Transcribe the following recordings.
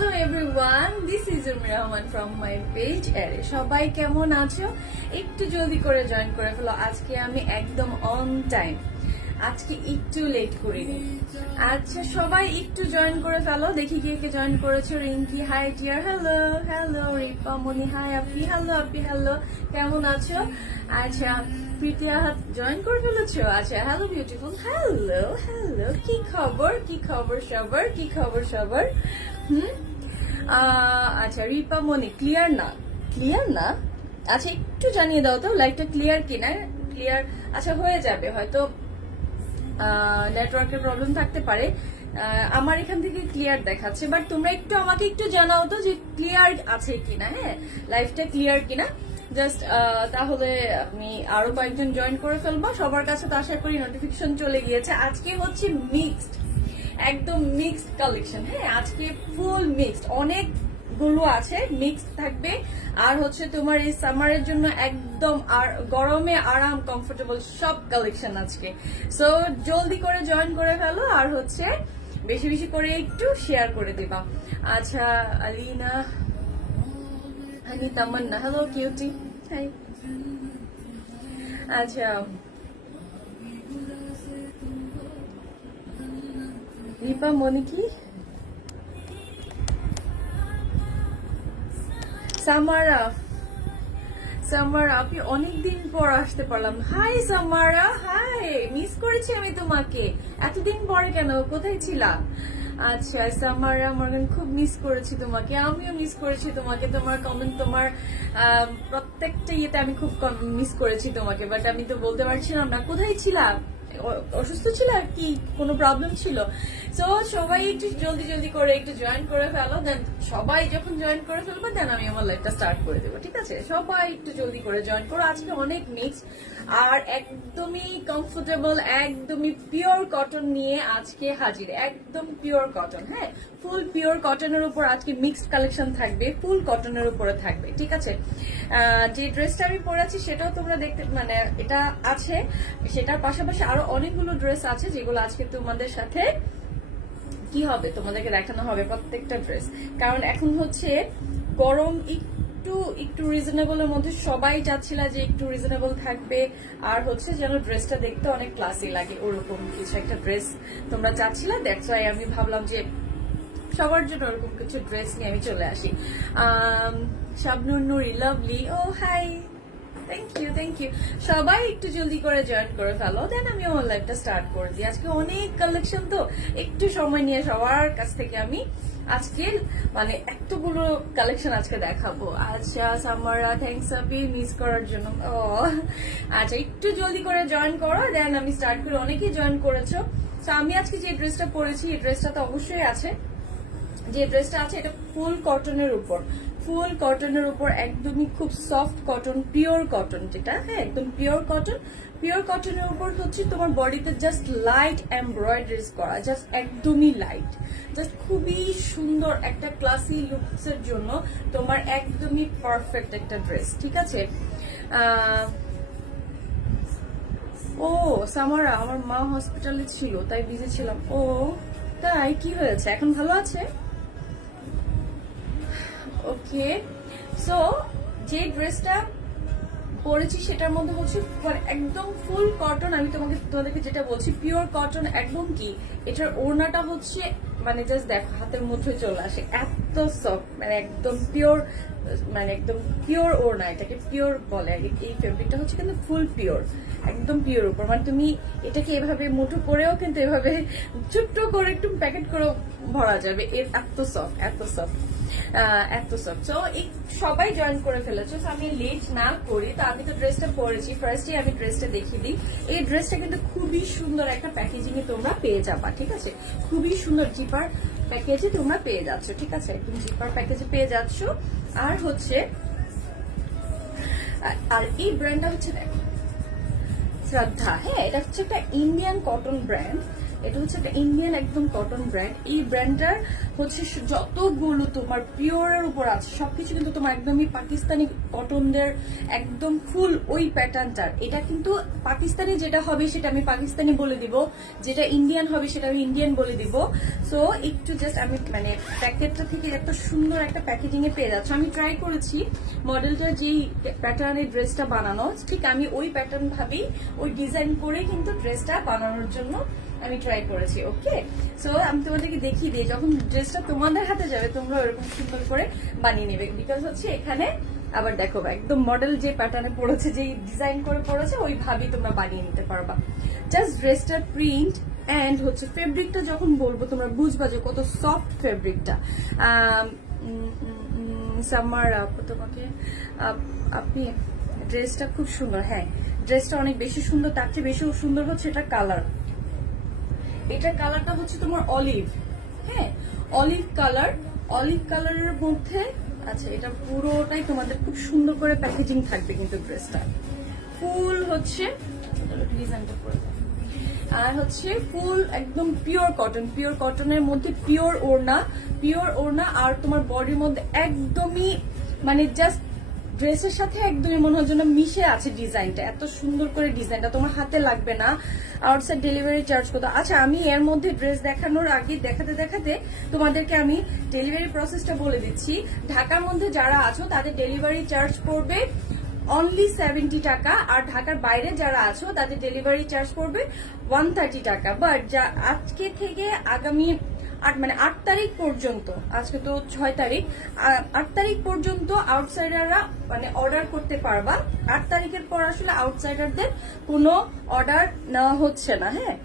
Hello everyone, this is Urmi Rahman from my page Array. সবাই কেমন আছো? একটু জলদি করে জয়েন করে ফেলো। আজকে আমি একদম অন টাইম, আজকে একটু লেট করিনি। আচ্ছা সবাই একটু জয়েন করে ফেলো। দেখি কে কে জয়েন করেছো। Rinki hi dear, hello hello. Ripa Moni hi আপি, হ্যালো আপি, হ্যালো কেমন আছো? আচ্ছা প্রীতিয়া জয়েন করে ফেলেছো। আচ্ছা হ্যালো বিউটিফুল, হ্যালো হ্যালো। কি খবর কি খবর সবার, কি খবর সবার? আচ্ছা রিপা মনি ক্লিয়ার না, ক্লিয়ার না। আচ্ছা একটু জানিয়ে দাও তো লাইভটা ক্লিয়ার কিনা। ক্লিয়ার আচ্ছা হয়ে যাবে, হয়তো নেটওয়ার্কের প্রবলেম থাকতে পারে। আমার এখান থেকে ক্লিয়ার দেখাচ্ছে, বাট তোমরা একটু আমাকে একটু জানাও তো যে ক্লিয়ার আছে কিনা। হ্যাঁ লাইভটা ক্লিয়ার কিনা, জাস্ট তাহলে আমি আরো কয়েকজন জয়েন করে ফেলবো। সবার কাছে তো আশা করি নোটিফিকেশন চলে গিয়েছে। আজকে হচ্ছে মিক্সড, একদম মিক্সড কালেকশন। হ্যাঁ আজকে ফুল মিক্সড, অনেকগুলো আছে, মিক্সড থাকবে। আর হচ্ছে তোমার এই সামারের জন্য একদম আর গরমে আরাম কমফোর্টেবল সব কালেকশন আজকে। সো জলদি করে জয়েন করে ফেলো, আর হচ্ছে বেশি বেশি করে একটু শেয়ার করে দিবা। আচ্ছা আলিনা হানি তামান্না, হ্যালো কিউটি, হাই। আচ্ছা রিপা মনে কি সামারা, সামারা আপনি অনেকদিন পর আসতে পারলাম। হাই সামারা, হাই, মিস করেছি আমি তোমাকে। এতদিন পরে কেন, কোথায় ছিলা? আচ্ছা সামারা মর্গান, খুব মিস করেছি তোমাকে। আমিও মিস করেছি তোমাকে, তোমার কমেন্ট, তোমার প্রত্যেকটা ইয়েতে আমি খুব মিস করেছি তোমাকে, বাট আমি তো বলতে পারছিলাম না। কোথায় ছিলা? অসুস্থ ছিল কি, কোনো প্রবলেম ছিল? সো সবাই একটু জলদি জলদি করে একটু জয়েন করে ফেলো। দেন সবাই যখন জয়েন করে ফেলবো দেন আমি আমার লাইভটা স্টার্ট করে দেবো, ঠিক আছে? সবাই একটু জলদি করে জয়েন করো। আজকে অনেক মিক্স আর একদমই কমফোর্টেবল, একদমই পিওর কটন নিয়ে আজকে হাজির। একদম পিওর কটন, হ্যাঁ ফুল পিওর কটনের উপর আজকে মিক্সড কালেকশন থাকবে, ফুল কটনের উপরে থাকবে, ঠিক আছে? যে ড্রেসটা আমি পরেছি সেটাও তোমরা দেখতে, মানে এটা আছে, সেটার পাশাপাশি আরো অনেকগুলো ড্রেস আছে যেগুলো আজকে তোমাদের সাথে কি হবে, তোমাদেরকে দেখানো হবে প্রত্যেকটা ড্রেস। কারণ এখন হচ্ছে গরম, একটু একটু রিজনেবলের মধ্যে সবাই চাচ্ছিল যে একটু রিজনেবল থাকবে, আর হচ্ছে যেন ড্রেসটা দেখতে অনেক ক্লাসি লাগে, ওরকম কিছু একটা ড্রেস তোমরা চাচ্ছিলা। দ্যাটস ওয়াই আমি ভাবলাম যে সবার জন্য ওরকম কিছু ড্রেস নিয়ে আমি চলে আসি। শাবনুর নুরি লাভলি, ও hi, thank you thank you. সবাই একটু জলদি করে জয়েন করে ফেলো, দেন আমি আমার লাইভটা স্টার্ট করে দিই। আজকে অনেক কালেকশন, তো একটু সময় নিয়ে সবার কাছ থেকে আমি আজকে মানে এতগুলো কালেকশন আজকে দেখাবো। আচ্ছা সামারা, থ্যাংকস আপি মিস করার জন্য। ও আচ্ছা একটু জলদি করে জয়েন করো, দেন আমি স্টার্ট করি। অনেকেই জয়েন করেছো। তো আমি আজকে যে ড্রেসটা পরেছি এই ড্রেসটা তো অবশ্যই আছে, যে ড্রেসটা আছে এটা ফুল কটনের উপর, ফুল কটনের উপর একদমই খুব সফট কটন, পিওর কটন যেটা, হ্যাঁ একদম পিওর কটন। পিওর কটনের উপর হচ্ছে তোমার বডিতে জাস্ট লাইট এমব্রয়ডারিজ করা, জাস্ট একদমই লাইট, জাস্ট খুবই সুন্দর একটা ক্লাসি লুকস এর জন্য তোমার একদমই পারফেক্ট একটা ড্রেস, ঠিক আছে? ও সামারা, আমার মা হসপিটালে ছিল তাই বিজি ছিলাম। ও তাই, কি হয়েছে, এখন ভালো আছে? ওকে, সো যে ড্রেসটা পরেছি সেটার মধ্যে হচ্ছে একদম ফুল কটন। আমি তোমাদেরকে যেটা বলছি পিওর কটন, একদম কি এটার ওড়নাটা হচ্ছে মানে জাস্ট দেখো হাতের মধ্যে চলে আসে, এত সফট, মানে একদম পিওর, মানে একদম পিওর ওড়না, এটাকে পিওর বলে। এই ফেব্রিকটা হচ্ছে কিন্তু ফুল পিওর, একদম পিওর উপর, মানে তুমি এটাকে এভাবে মুঠো করেও কিন্তু এভাবে ছোট্ট করে একটু প্যাকেট করে ভরা যাবে, এত সফট, এত সফট, এত সফট। সো সবাই জয়েন করে ফেলেছো, আমি লেট না করি। তো আমি তো ড্রেসটা পরেছি, ফার্স্টে আমি ড্রেসটা দেখিয়ে দিই। এই ড্রেসটা কিন্তু খুবই সুন্দর একটা প্যাকেজিং এ তোমরা পেয়ে যাবা, ঠিক আছে? খুবই সুন্দর জিপার প্যাকেজে তোমরা পেয়ে যাচ্ছ, ঠিক আছে? একদম জিপার প্যাকেজে পেয়ে যাচ্ছ। আর হচ্ছে আর এই ব্র্যান্ডটা হচ্ছে দেখো শ্রদ্ধা, হ্যাঁ এটা হচ্ছে একটা ইন্ডিয়ান কটন ব্র্যান্ড। এটা হচ্ছে একটা ইন্ডিয়ান একদম কটন ব্র্যান্ড। এই ব্র্যান্ডটার হচ্ছে যতগুলো তোমার পিওরের উপর আছে সবকিছু কিন্তু তোমার একদমই পাকিস্তানি কটনদের একদম ফুল ওই প্যাটার্নটার। এটা কিন্তু পাকিস্তানি যেটা হবে সেটা আমি পাকিস্তানি বলে দিব, যেটা ইন্ডিয়ান হবে সেটা আমি ইন্ডিয়ান বলে দিব। সো একটু জাস্ট আমি মানে প্যাকেটটা থেকে এত সুন্দর একটা প্যাকেজিং এ পেয়ে যাচ্ছে। আমি ট্রাই করেছি মডেলটা যেই প্যাটার্নের ড্রেসটা বানানো, ঠিক আমি ওই প্যাটার্ন ভাবেই ওই ডিজাইন করে কিন্তু ড্রেসটা বানানোর জন্য আমি ট্রাই করেছি। ওকে, সো আমি তোমাদেরকে দেখিয়ে দিই, যখন ড্রেসটা তোমাদের হাতে যাবে তোমরা এরকম সুন্দর করে বানিয়ে নেবে। বিকজ হচ্ছে এখানে আবার দেখো একদম মডেল যে প্যাটার্নে পড়েছে, যেই ডিজাইন করে পড়েছে ওইভাবেই তোমরা বানিয়ে নিতে পারবা। জাস্ট ড্রেসটার প্রিন্ট এন্ড হচ্ছে ফেব্রিকটা যখন বলবো তোমরা বুঝবা যে কত সফট ফেব্রিকটা। সামার তোমাকে আপনি ড্রেসটা খুব সুন্দর, হ্যাঁ ড্রেসটা অনেক বেশি সুন্দর। তার চেয়ে বেশি সুন্দর হচ্ছে এটা কালার। এটার কালারটা হচ্ছে তোমার অলিভ, হ্যাঁ অলিভ কালার। অলিভ কালারের মধ্যে আচ্ছা এটা পুরোটাই তোমাদের খুব সুন্দর করে প্যাকেজিং থাকবে কিন্তু ড্রেসটা ফুল হচ্ছে ডিজাইনটা পুরো আর হচ্ছে ফুল একদম পিওর কটন। পিওর কটনের মধ্যে পিওর ওড়না আর তোমার বডির মধ্যে একদমই মানে জাস্ট ড্রেসের সাথে একদমই মনে হয় যেন মিশে আছে ডিজাইনটা। এত সুন্দর করে ডিজাইনটা তোমার হাতে লাগবে না। আউটসাইড ডেলিভারি চার্জ কত? আচ্ছা আমি এর মধ্যে ড্রেস দেখানোর আগে দেখাতে তোমাদেরকে আমি ডেলিভারি প্রসেসটা বলে দিচ্ছি। ঢাকার মধ্যে যারা আছো তাদের ডেলিভারি চার্জ পড়বে অনলি 70 টাকা, আর ঢাকার বাইরে যারা আছো তাদের ডেলিভারি চার্জ পড়বে 130 টাকা। বাট আজকে থেকে আগামী 8 তারিখ পর্যন্ত, আজকে তো 6 তারিখ, 8 তারিখ পর্যন্ত আউটসাইডাররা মানে অর্ডার করতে পারবা। 8 তারিখের পর আসলে আউটসাইডারদের কোনো অর্ডার নেওয়া হচ্ছে না। হ্যাঁ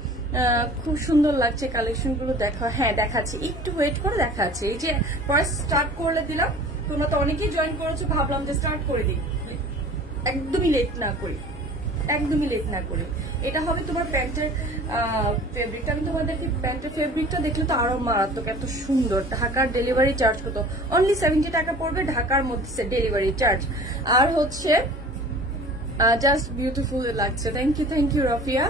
খুব সুন্দর লাগছে কালেকশন গুলো, দেখো হ্যাঁ দেখাচ্ছি, একটু ওয়েট করে দেখাচ্ছি। এই যে ফার্স্ট স্টার্ট করে দিলাম, তোমরা তো অনেকেই জয়েন করেছো, ভাবলাম যে স্টার্ট করে দিই, একদমই লেট না করি। এটা হবে তোমার প্যান্টের ফেব্রিকটা। আমি তোমাদেরকে প্যান্টের ফেব্রিকটা দেখলে তো আরো মারাত্মক, এত সুন্দর। ঢাকার ডেলিভারি চার্জ কত? অনলি 70 টাকা পড়বে ঢাকার মধ্যে ডেলিভারি চার্জ। আর হচ্ছে জাস্ট বিউটিফুল লাগছে। Thank you Rafia,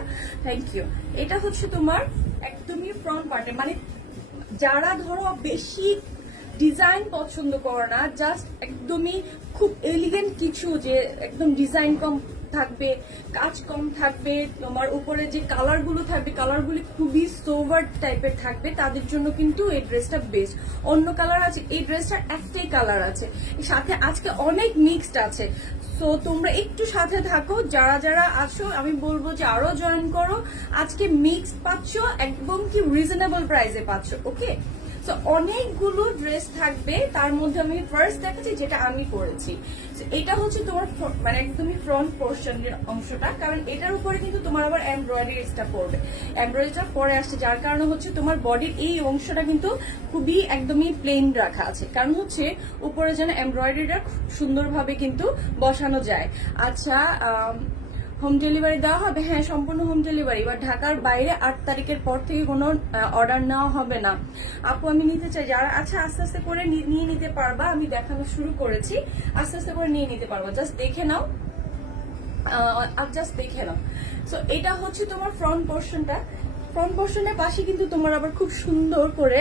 thank you. এটা হচ্ছে তোমার একদমই ফ্রন্ট পার্টে, মানে যারা ধরো বেশি ডিজাইন পছন্দ করে না, জাস্ট একদমই খুব এলিগেন্ট কিছু, যে একদম ডিজাইন কম থাকবে, কাজ কম থাকবে, তোমার উপরে যে কালার গুলো থাকবে কালারগুলি খুবই সোভার টাইপের থাকবে, তাদের জন্য কিন্তু এই ড্রেসটা বেস্ট। অন্য কালার আছে, এই ড্রেসটার একটাই কালার আছে, সাথে আজকে অনেক মিক্সড আছে। সো তোমরা একটু সাথে থাকো, যারা আছো আমি বলবো যে আরো জয়েন করো। আজকে মিক্সড পাচ্ছ, একদম কি রিজনেবল প্রাইসে পাচ্ছ। ওকে, সো অনেকগুলো ড্রেস থাকবে, তার মধ্যে আমি ফার্স্ট দেখাচ্ছি যেটা আমি পরেছি। এটা হচ্ছে তোমার মানে একদমই ফ্রন্ট পোর্শনের অংশটা, কারণ এটার উপরে কিন্তু তোমার আবার এমব্রয়ডারিটা পড়বে, এমব্রয়ডারিটা পরে আসছে, যার কারণে হচ্ছে তোমার বডির এই অংশটা কিন্তু খুবই একদমই প্লেন রাখা আছে, কারণ হচ্ছে উপরে যেন এমব্রয়ডারিটা সুন্দরভাবে কিন্তু বসানো যায়। আচ্ছা হোম ডেলিভারি দেওয়া হবে? হ্যাঁ সম্পূর্ণ হোম ডেলিভারি। এবার ঢাকার বাইরে 8 তারিখের পর থেকে কোনো অর্ডার নেওয়া হবে না। আপু আমি নিতে চাই, যারা আচ্ছা আস্তে আস্তে করে নিয়ে নিতে পারবা, আমি দেখানো শুরু করেছি, আস্তে আস্তে করে নিয়ে নিতে পারবা, জাস্ট দেখে নাও। সো এটা হচ্ছে তোমার ফ্রন্ট পোর্শনটা। ফ্রন্ট পোর্শনের পাশে কিন্তু তোমার আবার খুব সুন্দর করে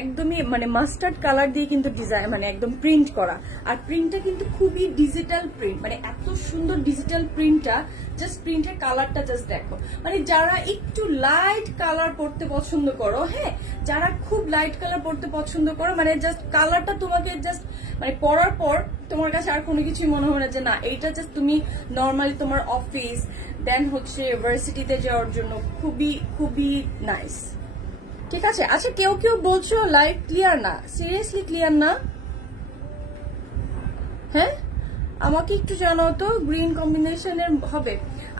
একদমই মানে মাস্টার্ড কালার দিয়ে কিন্তু ডিজাইন মানে একদম প্রিন্ট করা, আর প্রিন্টটা কিন্তু খুবই ডিজিটাল প্রিন্ট, মানে এত সুন্দর ডিজিটাল প্রিন্টটা। জাস্ট প্রিন্টের কালারটা জাস্ট দেখো, মানে যারা একটু লাইট কালার পড়তে পছন্দ করো, হ্যাঁ যারা খুব লাইট কালার পড়তে পছন্দ করো, মানে জাস্ট কালারটা তোমাকে জাস্ট মানে পরার পর তোমার কাছে আর কোনো কিছুই মনে হয় না যে না এইটা জাস্ট তুমি নর্মালি তোমার অফিস দেন হচ্ছে ভার্সিটিতে যাওয়ার জন্য খুবই নাইস। ঠিক আছে, আচ্ছা কেউ বলছো লাইভ ক্লিয়ার না, সিরিয়াসলি ক্লিয়ার না? হ্যাঁ আমাকে একটু জানাও তো, গ্রিন কম্বিনেশনের হবে।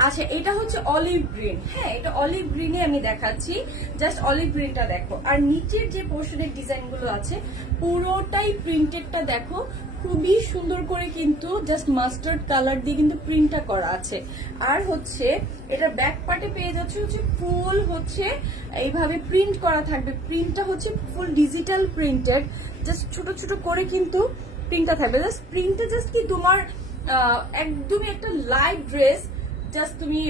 আচ্ছা এটা হচ্ছে অলিভ গ্রিন, হ্যাঁ এটা অলিভ গ্রিনে আমি দেখাচ্ছি, জাস্ট অলিভ গ্রিনটা দেখো, আর নিচের যে পোর্শনের ডিজাইন গুলো আছে পুরোটাই প্রিন্টেডটা দেখো, খুবই সুন্দর করে কিন্তু জাস্ট মাস্টার্ড কালার দিয়ে কিন্তু প্রিন্টটা করা আছে। আর হচ্ছে এটা ব্যাক পার্টে পেয়ে যাচ্ছে হচ্ছে ফুল হচ্ছে এইভাবে প্রিন্ট করা থাকবে, প্রিন্টটা হচ্ছে ফুল ডিজিটাল প্রিন্টেড, জাস্ট ছোট ছোট করে কিন্তু প্রিন্টটা থাকবে। জাস্ট প্রিন্টটা জাস্ট কি তোমার একদমই একটা লাইট ড্রেস, জাস্ট তুমি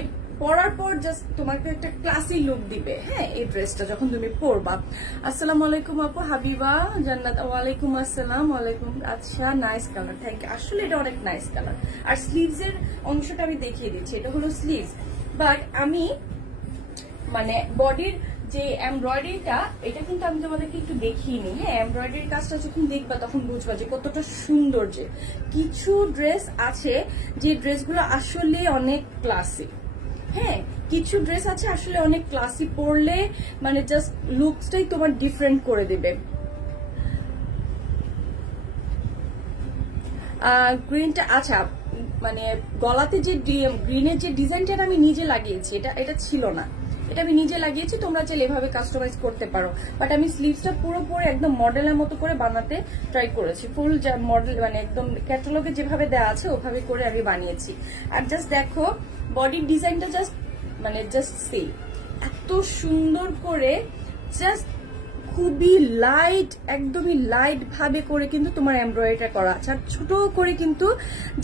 পরার পর জাস্ট তোমাকে একটা ক্লাসি লুক দিবে। হ্যাঁ, এই ড্রেসটা যখন তুমি পরবা। আসসালামু আলাইকুম আপু হাবিবা জান্নাত। ওয়ালাইকুম আসসালাম। ওয়ালাইকুম। আচ্ছা, নাইস কালার, থ্যাংক ইউ। আসলে এটা অনেক নাইস কালার। আর স্লিভস এর অংশটা আমি দেখিয়ে দিচ্ছি, এটা হলো স্লিভস। বাট আমি মানে বডির যে এমব্রয়ডারিটা, এটা কিন্তু আমি তোমাদেরকে একটু দেখিয়ে নিই। হ্যাঁ, এমব্রয়ডারি কাজটা যখন দেখবা তখন বুঝবা যে কতটা সুন্দর। যে কিছু ড্রেস আছে যে ড্রেসগুলো আসলে অনেক ক্লাসি। হ্যাঁ, কিছু ড্রেস আছে আসলে অনেক ক্লাসি, পরলে মানে জাস্ট লুকসটাই তোমার ডিফারেন্ট করে দিবে। গ্রিনটা আচ্ছা, মানে গলাতে যে গ্রিনের যে ডিজাইনটা আমি নিজে লাগিয়েছি, এটা ছিল না, এটা আমি নিজে লাগিয়েছি। তোমরা চাইলে এভাবে কাস্টমাইজ করতে পারো। বাট আমি স্লিভসটা পুরোপুরি একদম মডেলের মতো করে বানাতে ট্রাই করেছি। ফুল মডেল মানে একদম ক্যাটালগে যেভাবে দেওয়া আছে ওভাবে করে আমি বানিয়েছি। আর জাস্ট দেখো বডির ডিজাইনটা জাস্ট সে এত সুন্দর করে, জাস্ট খুবই লাইট, একদমই লাইট ভাবে করে কিন্তু তোমার এমব্রয়ডারিটা করা আছে। আর ছোট করে কিন্তু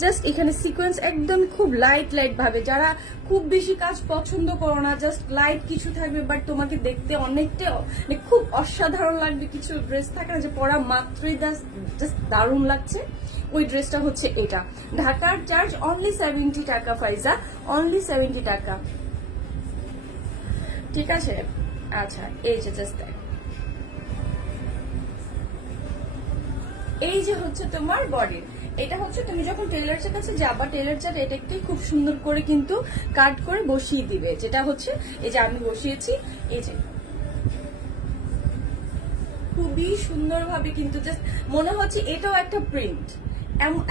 জাস্ট এখানে সিকোয়েন্স একদম খুব লাইট ভাবে। যারা খুব বেশি কাজ পছন্দ করো না, জাস্ট লাইট কিছু থাকবে বাট তোমাকে দেখতে অনেকটা খুব অসাধারণ লাগবে, কিছু ড্রেস থাকে না যে পরা মাত্রই জাস্ট দারুণ লাগছে, ওই ড্রেসটা হচ্ছে এটা। ঢাকার চার্জ অনলি 70 টাকা ফাইজা, অনলি 70 টাকা। ঠিক আছে, আচ্ছা এই যে জাস্ট দেখ, এই যে হচ্ছে তোমার বডি। এটা হচ্ছে তুমি যখন টেলারের কাছে যাবা, টেলার চার এটাকে খুব সুন্দর করে কিন্তু কাট করে বসিয়ে দিবে। যেটা হচ্ছে এই যে আমি বসিয়েছি, এই যে খুবই সুন্দর ভাবে কিন্তু জাস্ট মনে হচ্ছে এটাও একটা প্রিন্ট।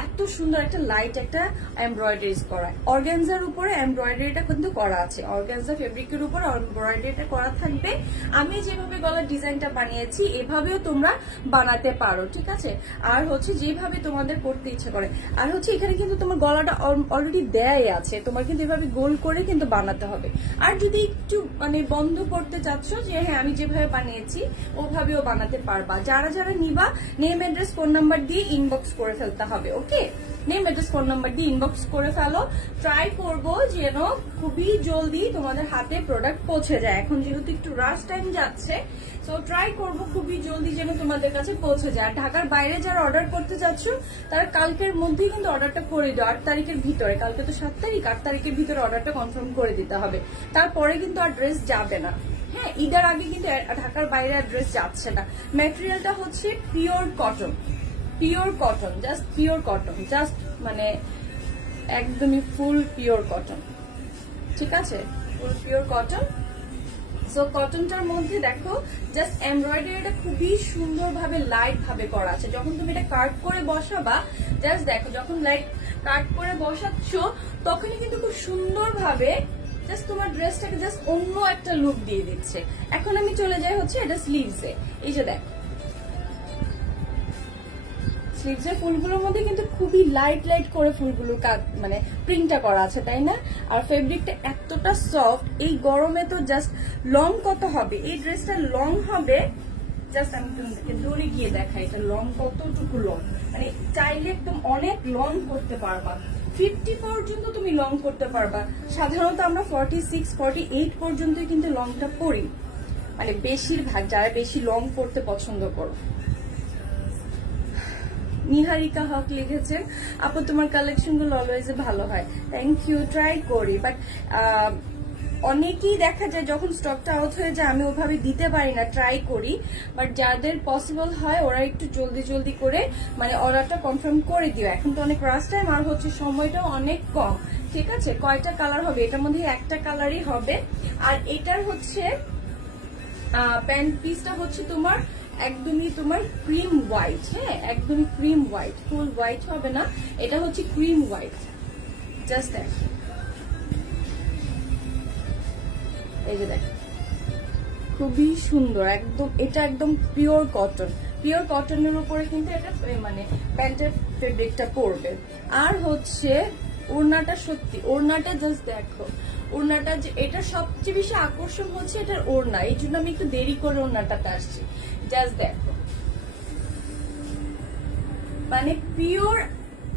এত সুন্দর একটা লাইট একটা এমব্রয়ডারিজ করা, অর্গানজার উপরে এমব্রয়ডারিটা কিন্তু করা আছে, অর্গানজা ফেব্রিকের উপর এমব্রয়ডারিটা করা থাকবে। আমি যেভাবে গলার ডিজাইনটা বানিয়েছি এভাবেও তোমরা বানাতে পারো। ঠিক আছে, আর হচ্ছে যেভাবে তোমাদের করতে ইচ্ছে করে। আর হচ্ছে এখানে কিন্তু তোমার গলাটা অলরেডি দেয়াই আছে, তোমার কিন্তু এভাবে গোল করে কিন্তু বানাতে হবে। আর যদি একটু মানে বন্ধ করতে চাচ্ছ যে হ্যাঁ আমি যেভাবে বানিয়েছি ওভাবেও বানাতে পারবা। যারা যারা নিবা নেম অ্যাড্রেস ফোন নাম্বার দিয়ে ইনবক্স করে ফেলতে হবে। ওকে, নেম অ্যাড্রেস ফোন নাম্বার দিয়ে ইনবক্স করে ফেলো। ট্রাই করবো যেন খুবই জলদি তোমাদের হাতে প্রোডাক্ট পৌঁছে যায়। এখন যেহেতু একটু রাশ টাইম যাচ্ছে, তো ট্রাই করবো খুবই জলদি যেন তোমাদের কাছে পৌঁছে যায়। ঢাকার বাইরে যারা অর্ডার করতে যাচ্ছ তারা কালকের মধ্যেই কিন্তু অর্ডারটা করে দাও, 8 তারিখের ভিতরে। কালকে তো 7 তারিখ, 8 তারিখের ভিতরে অর্ডারটা কনফার্ম করে দিতে হবে। তারপরে কিন্তু আর ড্রেস যাবে না। হ্যাঁ, ঈদের আগে কিন্তু ঢাকার বাইরে আর ড্রেস যাচ্ছে না। ম্যাটেরিয়ালটা হচ্ছে pure cotton, pure cotton, just pure cotton, just মানে একদমই ফুল পিওর কটন। ঠিক আছে, ফুল পিওর কটন। সো কটনটার মধ্যে দেখো জাস্ট এমব্রয়ডারিটা খুবই সুন্দর ভাবে লাইট ভাবে করা আছে। যখন তুমি এটা কাট করে বসাবা, জাস্ট দেখো যখন লাইট কাট করে বসাচ্ছ তখনই কিন্তু খুব সুন্দর ভাবে জাস্ট তোমার ড্রেসটাকে জাস্ট অন্য একটা লুক দিয়ে দিচ্ছে। এখন আমি চলে যাই হচ্ছে এটা স্লিভসে। এই যে দেখ, স্লিভসের ফুলগুলোর মধ্যে কিন্তু খুবই লাইট করে ফুলগুলোর মানে প্রিন্টটা করা আছে, তাই না? আর ফেব্রিকটা এতটা সফট, এই গরমে তো জাস্ট লং কত হবে এই ড্রেসটা, লং হবে জাস্ট আমি তোমাদেরকে দৌড়ে গিয়ে দেখাই এটা লং কতটুকু লং। মানে চাইলে একদম অনেক লং করতে পারবা, 50 পর্যন্ত তুমি লং করতে পারবা। সাধারণত আমরা 46, 48 পর্যন্তই কিন্তু লংটা পরি, মানে বেশিরভাগ যারা বেশি লং করতে পছন্দ করো। নিহারিকা হক লিখেছেন, আপু তোমার কালেকশন গুলো অলওয়েজ ভালো হয়। থ্যাংক ইউ, ট্রাই করি। বাট অনেকেই দেখা যায় যখন স্টকটা আউট হয়ে যায় আমি ওভাবে দিতে পারি না, ট্রাই করি। বাট যাদের পসিবল হয় ওরা একটু জলদি করে মানে অর্ডারটা কনফার্ম করে দিও। এখন তো অনেক রাশ টাইম আর হচ্ছে সময়টাও অনেক কম। ঠিক আছে, কয়টা কালার হবে? এটার মধ্যে একটা কালারই হবে। আর এটার হচ্ছে প্যান্ট পিসটা হচ্ছে তোমার একদমই তোমার ক্রিম হোয়াইট। হ্যাঁ, একদমই ক্রিম হোয়াইট, ফুল হোয়াইট হবে না, এটা হচ্ছে ক্রিম হোয়াইট। জাস্ট দেখ, এই যে দেখ খুবই সুন্দর একদম। এটা একদম পিওর কটন, পিওর কটনের উপরে কিন্তু এটা মানে প্যান্টের ফেব্রিকটা পড়বে। আর হচ্ছে ওড়নাটা, সত্যি ওড়নাটা জাস্ট দেখো, ওড়নাটা যে এটা সবচেয়ে বেশি আকর্ষণ হচ্ছে এটার ওড়না, এই জন্য আমি একটু দেরি করে ওড়নাটাতে আসছি। জাস্ট দেখো মানে পিওর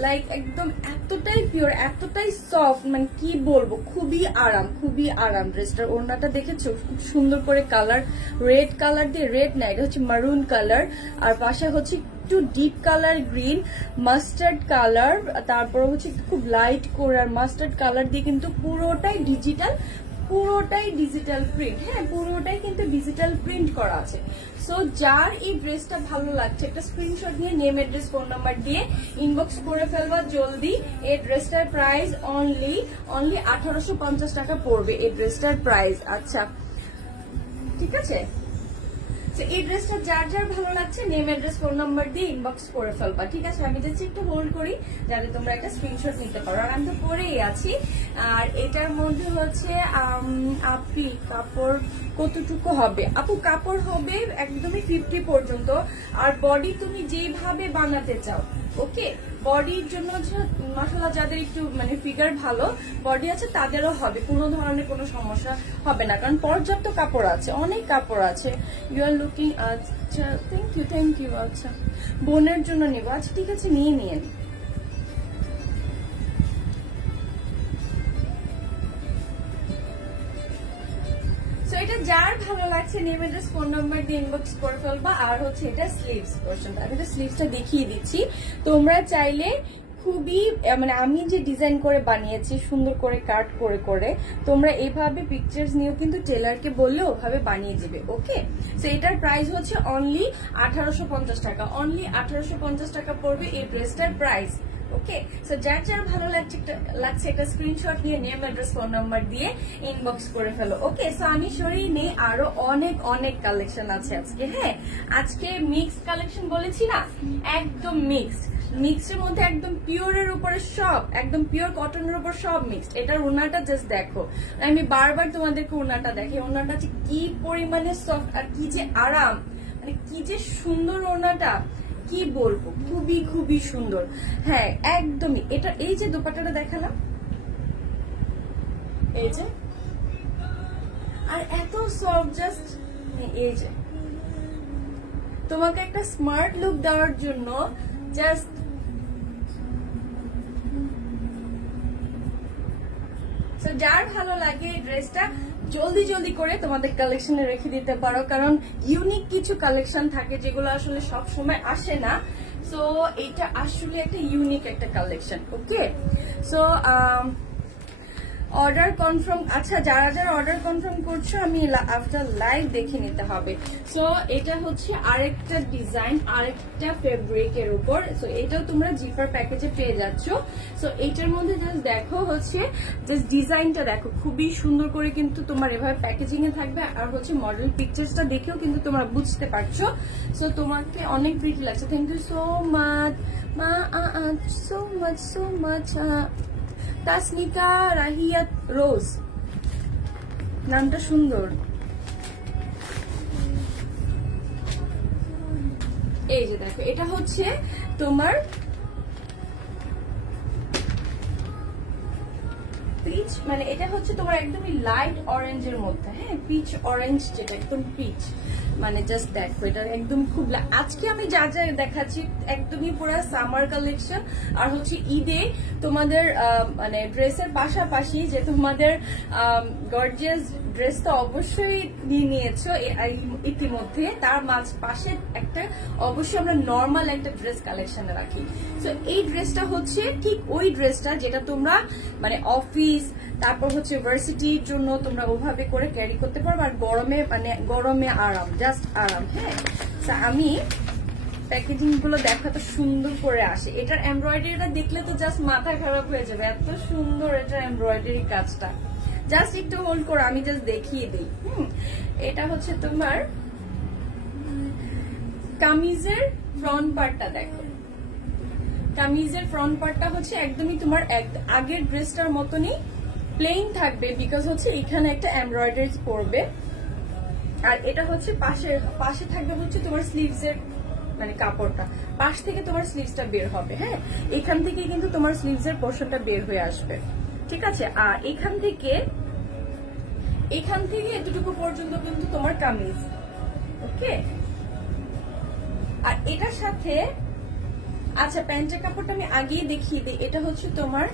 লাইক একদম এতটাই পিওর, এতটাই সফট, মানে কি বলবো, খুবই আরাম, খুবই আরাম। ড্রেসটার ওড়নাটা দেখেছো খুব সুন্দর করে কালার, রেড কালার দিয়ে, রেড না এটা হচ্ছে মারুন কালার, আর পাশে হচ্ছে একটু deep colour green, mustard colour, তারপর হচ্ছে খুব লাইট করে আর মাস্টার্ড কালার দিয়ে কিন্তু পুরোটাই ডিজিটাল, পুরোটাই ডিজিটাল প্রিন্ট। হ্যাঁ, পুরোটাই কিন্তু ডিজিটাল প্রিন্ট করা আছে। সো যার এই ড্রেসটা ভালো লাগছে একটা স্ক্রিনশট নিয়ে নেম, অ্যাড্রেস, ফোন নাম্বার দিয়ে ইনবক্স করে ফেলবা জলদি। এই ড্রেসটার প্রাইস অনলি 1850 টাকা পড়বে এই ড্রেসটার প্রাইস। আচ্ছা ঠিক আছে, এই ড্রেসটা যার যার ভালো লাগছে নেম, অ্যাড্রেস, ফোন নাম্বার দিয়ে ইনবক্স করে ফেলবা। ঠিক আছে, আমি জাস্ট একটু হোল্ড করি যাতে তোমরা একটা স্ক্রিনশট নিতে পারো। আর আমি তো পরেই আছি। আর এটার মধ্যে হচ্ছে আপনি কাপড় কতটুকু হবে? আপু কাপড় হবে একদমই 50 পর্যন্ত। আর বডি তুমি যেভাবে বানাতে চাও, ওকে, বডির জন্য মাশাআল্লাহ যাদের একটু মানে ফিগার ভালো বডি আছে তাদেরও হবে, কোনো ধরনের কোনো সমস্যা হবে না, কারণ পর্যাপ্ত কাপড় আছে, অনেক কাপড় আছে। ইউ আর লুকিং, আচ্ছা থ্যাংক ইউ। আচ্ছা বোনের জন্য নেবো, আচ্ছা ঠিক আছে নিয়ে নিন। এটা যার ভালো লাগছে নেম, অ্যাড্রেস, ফোন নাম্বার দিয়ে ইনবক্স করে ফেলবা। আর হচ্ছে এটা স্লিভস পোরশনটা, আমি এটা স্লিভসটা দেখিয়ে দিচ্ছি। তোমরা চাইলে খুবই মানে আমি যে ডিজাইন করে বানিয়েছি সুন্দর করে কাট করে করে, তোমরা এইভাবে পিকচার্স নিয়েও কিন্তু টেলারকে বললে ওভাবে বানিয়ে দিবে। ওকে, সো এটার প্রাইস হচ্ছে অনলি 1850 টাকা, অনলি 1850 টাকা পড়বে এই ড্রেসটার প্রাইস। ওকে, সো যার যার ভালো লাগছে একটা স্ক্রিনশট নিয়ে নেম, অ্যাড্রেস, ফোন নাম্বার দিয়ে ইনবক্স করে ফেলো। ওকে, সো আমি সরিয়ে নেই, আরো অনেক অনেক কালেকশন আছে আজকে। হ্যাঁ, আজকে মিক্সড কালেকশন বলেছি না, একদম মিক্সড, মিক্সের মধ্যে একদম পিওরের উপরে সব, একদম পিওর কটনের উপর সব মিক্সড। এটার ওড়নাটা জাস্ট দেখো, আমি বারবার তোমাদেরকে ওড়নাটা দেখি, ওড়নাটা কি পরিমাণে সফট আর কি যে আরাম, মানে কি যে সুন্দর ওড়নাটা, কি বলবো, খুবই খুবই সুন্দর। হ্যাঁ একদমই, এটা এই যে দোপাট্টাটা দেখালাম, এই যে, আর এত সফট, জাস্ট এই যে তোমাকে একটা স্মার্ট লুক দেওয়ার জন্য জাস্ট যার ভালো লাগে এই ড্রেসটা জলদি জলদি করে তোমাদের কালেকশনে রেখে দিতে পারো, কারণ ইউনিক কিছু কালেকশন থাকে যেগুলো আসলে সব সময় আসে না। সো এটা আসলে একটা ইউনিক একটা কালেকশন। ওকে, সো অর্ডার কনফার্ম, আচ্ছা যারা যারা অর্ডার কনফার্ম করছো আমি আফটার লাইভ দেখে নিতে হবে। সো এটা হচ্ছে আরেকটা ডিজাইন, আরেকটা ফেব্রিকের উপর। সো এটাও তোমরা জিপার প্যাকেজে পেয়ে যাচ্ছ। সো এটার মধ্যে জাস্ট দেখো হচ্ছে জাস্ট ডিজাইনটা দেখো, খুবই সুন্দর করে কিন্তু তোমার এভাবে প্যাকেজিং এ থাকবে। আর হচ্ছে মডেল পিকচার্সটা দেখেও কিন্তু তোমরা বুঝতে পারছো। সো তোমাকে অনেক প্রিটি লাগছে, থ্যাংক ইউ সো মাচ মা, সো মাচ তাসনিকা রাহিয়াত রোজ, নামটা সুন্দর। এই যে দেখো, এটা হচ্ছে তোমার পিচ, মানে এটা হচ্ছে তোমার একদমই লাইট অরেঞ্জের মধ্যে। হ্যাঁ, পিচ অরেঞ্জ, যেটা একদম পিচ, মানে জাস্ট দেখো এটা একদম খুব। আজকে আমি যা যা দেখাচ্ছি একদমই পুরো সামার কালেকশন। আর হচ্ছে ঈদে তোমাদের মানে ড্রেসের পাশাপাশি যে তোমাদের গর্জিয়াস ড্রেস তো অবশ্যই নিয়ে নিয়েছো ইতিমধ্যে, তার পাশে একটা অবশ্যই আমরা নর্মাল একটা ড্রেস কালেকশনে রাখি। তো এই ড্রেসটা হচ্ছে ঠিক ওই ড্রেসটা যেটা তোমরা মানে অফিস, তারপর হচ্ছে ভার্সিটির জন্য তোমরা ওভাবে করে ক্যারি করতে পারবে। আর গরমে মানে গরমে আরাম, জাস্ট আরাম। হ্যাঁ, আমি প্যাকেজিং গুলো দেখো এত সুন্দর করে আসে। এটার এমব্রয়ডারিটা দেখলে তো জাস্ট মাথা খারাপ হয়ে যাবে, এত সুন্দর এটার এমব্রয়ডারি কাজটা। জাস্ট একটু হোল্ড করো, আমি জাস্ট দেখিয়ে দিই। এটা হচ্ছে তোমার কামিজের ফ্রন্ট পার্টটা দেখো, কামিজের ফ্রন্ট পার্টটা হচ্ছে একদমই তোমার আগের ড্রেসটার মতনই প্লেন থাকবে, বিকজ হচ্ছে এখানে একটা এমব্রয়ডারি পড়বে। আর এটা হচ্ছে পাশে থাকবে হচ্ছে তোমার স্লিভস এর মানে কাপড়টা, পাশ থেকে তোমার স্লিভসটা বের হবে। হ্যাঁ, এখান থেকে কিন্তু তোমার স্লিভস এর পোর্শনটা বের হয়ে আসবে। ঠিক আছে, আর এখান থেকে এতটুকু পর্যন্ত কিন্তু তোমার কামিজ। ওকে, আর এটার সাথে আচ্ছা প্যান্টের কাপড়টা আমি আগেই দেখিয়ে দিই। এটা হচ্ছে তোমার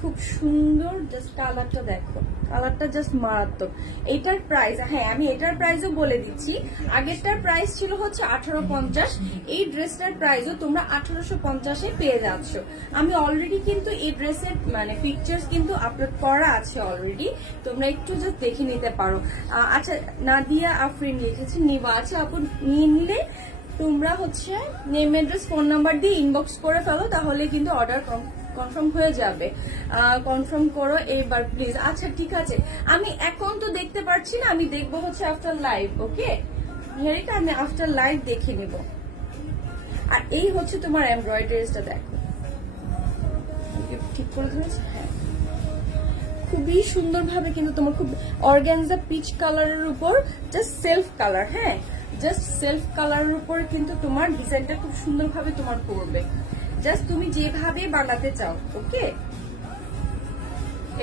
খুব সুন্দর, জাস্ট কালারটা দেখো, কালারটা জাস্ট মারাত্মক। এটার প্রাইস, হ্যাঁ আমি এটার প্রাইসও বলে দিচ্ছি। আগেরটার প্রাইস ছিল হচ্ছে 1850, এই ড্রেসটার প্রাইসও তোমরা 1850-এ পেয়ে যাচ্ছ। আমি অলরেডি কিন্তু এই ড্রেসের মানে পিকচার্স কিন্তু আপলোড করা আছে অলরেডি, তোমরা একটু জাস্ট দেখে নিতে পারো। আচ্ছা নাদিয়া আফরিন লিখেছে নিবা, আচ্ছা আপু নিয়ে নিলে তোমরা হচ্ছে নেম অ্যাড্রেস ফোন নাম্বার দিয়ে ইনবক্স করে ফেলো, তাহলে কিন্তু অর্ডার কনফার্ম হয়ে যাবে। কনফার্ম করো এবার প্লিজ। আচ্ছা ঠিক আছে, আমি এখন তো দেখতে পারছি না, আমি দেখবো হচ্ছে আফটার লাইভ। ওকে হেরিটা আমি আফটার লাইভ দেখে নিব। আর এই হচ্ছে তোমার এমব্রয়ডারিজটা দেখো, ঠিক করে ধরেছে, হ্যাঁ খুবই সুন্দর ভাবে কিন্তু তোমার খুব অর্গানজা পিচ কালারের উপর জাস্ট সেলফ কালার, হ্যাঁ জাস্ট সেলফ কালারের উপর কিন্তু তোমার ডিজাইনটা খুব সুন্দর ভাবে তোমার পড়বে, জাস্ট তুমি যেভাবে বানাতে চাও। ওকে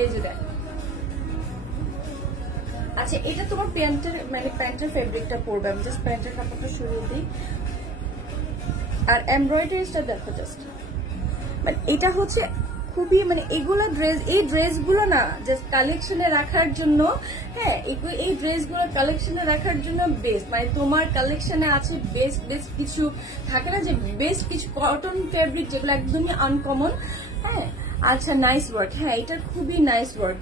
এই যে দেখো। আচ্ছা এটা তোমার প্যান্টের মানে প্যান্টের ফেব্রিকটা পড়বে, আমি জাস্ট প্যান্টের কাপড়টা শুরু দিই। আর এমব্রয়ডারিজটা দেখো জাস্ট, মানে এটা হচ্ছে খুবই মানে এগুলো ড্রেস, এই ড্রেসগুলো না জাস্ট কালেকশনে রাখার জন্য, হ্যাঁ এই ড্রেসগুলো কালেকশনে রাখার জন্য বেস্ট। মানে তোমার কালেকশনে আছে বেস্ট বেস্ট কিছু থাকে না, যে বেস্ট কিছু কটন ফেব্রিক যেগুলো একদমই আনকমন। হ্যাঁ আচ্ছা নাইস ওয়ার্ক, হ্যাঁ এটার খুবই নাইস ওয়ার্ক।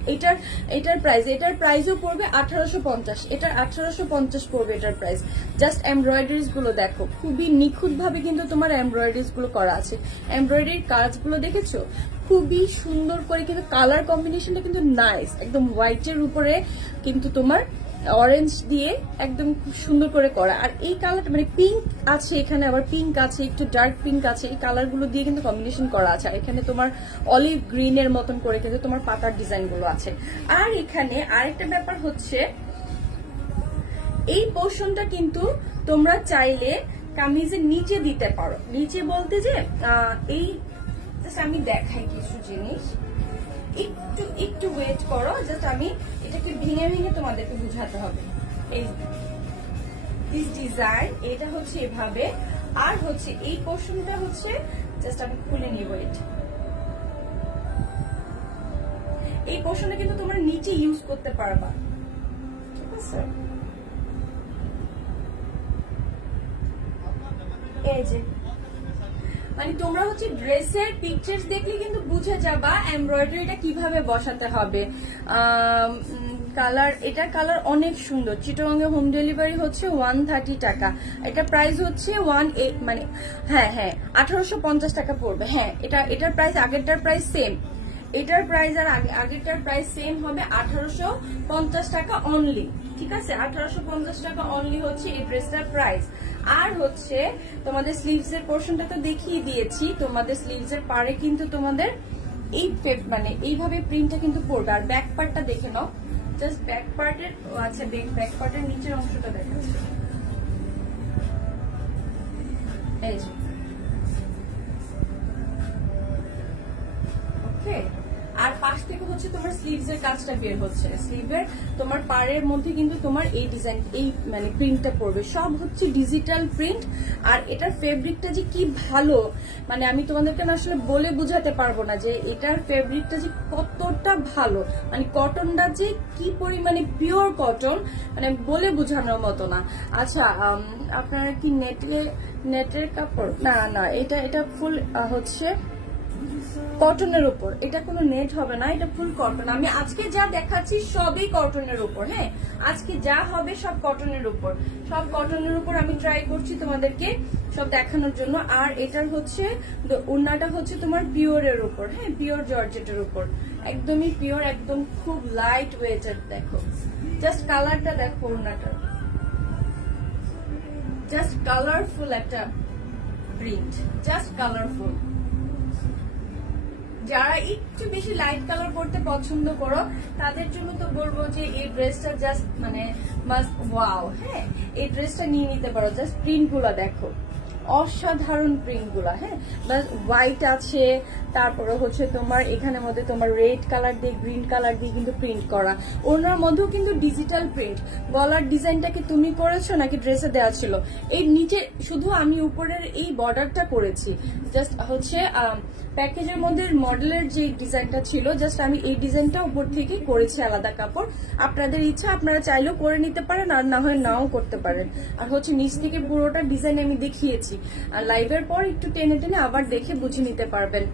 এটার প্রাইসও পড়বে 1850, এটার 1850 পড়বে এটার প্রাইস। জাস্ট এমব্রয়ডারিজ গুলো দেখো, খুবই নিখুঁত ভাবে কিন্তু তোমার এমব্রয়ডারিজ গুলো করা আছে। এমব্রয়ডারির কাজগুলো দেখেছো, খুবই সুন্দর করে, কিন্তু কালার কম্বিনেশনটা কিন্তু নাইস, একদম হোয়াইটের উপরে কিন্তু তোমার অরেঞ্জ দিয়ে একদম খুব সুন্দর করে করা। আর এই কালারটা মানে পিঙ্ক আছে এখানে, আবার পিঙ্ক আছে, একটু ডার্ক পিঙ্ক আছে, এই কালার গুলো দিয়ে কিন্তু কম্বিনেশন করা আছে। আর এখানে তোমার অলিভ গ্রিন এর মতন করে কিন্তু তোমার পাতার ডিজাইন গুলো আছে। আর এখানে আরেকটা ব্যাপার হচ্ছে, এই পোর্শনটা কিন্তু তোমরা চাইলে কামিজের নিচে দিতে পারো। নিচে বলতে যে এই আমি দেখাই কিছু জিনিস, একটু ওয়েট করো, জাস্ট আমি এটাকে ভেঙে ভেঙে তোমাদেরকে বুঝাতে হবে। এই ডিজাইন এটা হচ্ছে এভাবে, আর হচ্ছে এই পোর্শনটা হচ্ছে জাস্ট আমি খুলে নিব। এই পোর্শনটা কিন্তু তোমরা নিচে ইউজ করতে পারবা, ঠিক আছে? এই যে মানে তোমরা হচ্ছে ড্রেসের পিকচার্স দেখলে কিন্তু বুঝে যাবা এমব্রয়ডারিটা কিভাবে বসাতে হবে। কালার, এটা কালার অনেক সুন্দর। চিটাগাংয়ে হোম ডেলিভারি হচ্ছে 130 টাকা, এটা প্রাইস হচ্ছে 18 মানে হ্যাঁ 1850 টাকা পড়বে। হ্যাঁ এটার প্রাইস আগেরটার প্রাইস সেম, এটার প্রাইস আর আগেরটার প্রাইস সেম হবে 1850 টাকা অনলি, ঠিক আছে? 1850 টাকা অনলি হচ্ছে এই ড্রেসটার প্রাইস। আর হচ্ছে তোমাদের স্লিভস এর পোর্শনটা তো দেখিয়ে দিয়েছি, তোমাদের স্লিভস এর পারে কিন্তু তোমাদের এই মানে এইভাবে প্রিন্টটা কিন্তু পড়বে। আর ব্যাক পার্টটা দেখে নাও, জাস্ট ব্যাক পার্টের, আচ্ছা ব্যাক পার্টের নিচের অংশটা দেখাচ্ছি, এই যে ওকে। আর পাশ থেকে হচ্ছে তোমার স্লিভস এর কাজটা বের হচ্ছে, স্লিভের তোমার পাড়ের মধ্যে কিন্তু তোমার এই ডিজাইন, এই মানে প্রিন্টটা পড়বে, সব হচ্ছে ডিজিটাল প্রিন্ট। আর এটার ফেব্রিকটা যে কি ভালো, মানে আমি তোমাদেরকে আসলে বলে বোঝাতে পারবো না যে এটার ফেব্রিকটা যে কতটা ভালো, মানে কটনটা যে কি পরিমাণে পিওর কটন, মানে বলে বোঝানোর মতো না। আচ্ছা আপনারা কি নেটের কাপড়? না এটা ফুল হচ্ছে কটনের উপর, এটা কোনো নেট হবে না, এটা ফুল কটন। আমি আজকে যা দেখাচ্ছি সবই কটনের উপর, হ্যাঁ আজকে যা হবে সব কটনের উপর, সব কটনের উপর আমি ট্রাই করছি তোমাদেরকে সব দেখানোর জন্য। আর এটার হচ্ছে ওড়নাটা হচ্ছে তোমার পিওরের উপর, হ্যাঁ পিওর জর্জেটের উপর, একদমই পিওর, একদম খুব লাইট ওয়েটের। দেখো জাস্ট কালারটা দেখো, ওড়নাটা জাস্ট কালারফুল একটা প্রিন্ট, জাস্ট কালারফুল। যারা একটু বেশি লাইট কালার পড়তে পছন্দ করো তাদের জন্য তো বলবো যে এই ড্রেসটা জাস্ট মানে মাস্ট ওয়াও, হ্যাঁ এই ড্রেসটা নিয়ে নিতে পারো। জাস্ট প্রিন্ট গুলো দেখো, অসাধারণ প্রিন্ট গুলা। হ্যাঁ, হোয়াইট আছে, তারপরে হচ্ছে তোমার এখানের মধ্যে তোমার রেড কালার দিয়ে গ্রিন কালার দিয়ে কিন্তু প্রিন্ট করা। ওনার মধ্যেও কিন্তু ডিজিটাল প্রিন্ট। গলার ডিজাইনটা কি তুমি করেছো নাকি ড্রেসে দেওয়া ছিল? এই নিচে শুধু আমি উপরের এই বর্ডারটা করেছি, জাস্ট হচ্ছে প্যাকেজের মধ্যে মডেলের যে ডিজাইনটা ছিল, জাস্ট আমি এই ডিজাইনটা উপর থেকে করেছি আলাদা কাপড়। আপনাদের ইচ্ছা, আপনারা চাইলেও করে নিতে পারেন, আর না হয় নাও করতে পারেন। আর হচ্ছে নিচ থেকে পুরোটা ডিজাইন আমি দেখিয়েছি, আর লাইভের পর একটু টেনে টেনে আবার দেখে বুঝে নিতে পারবেন।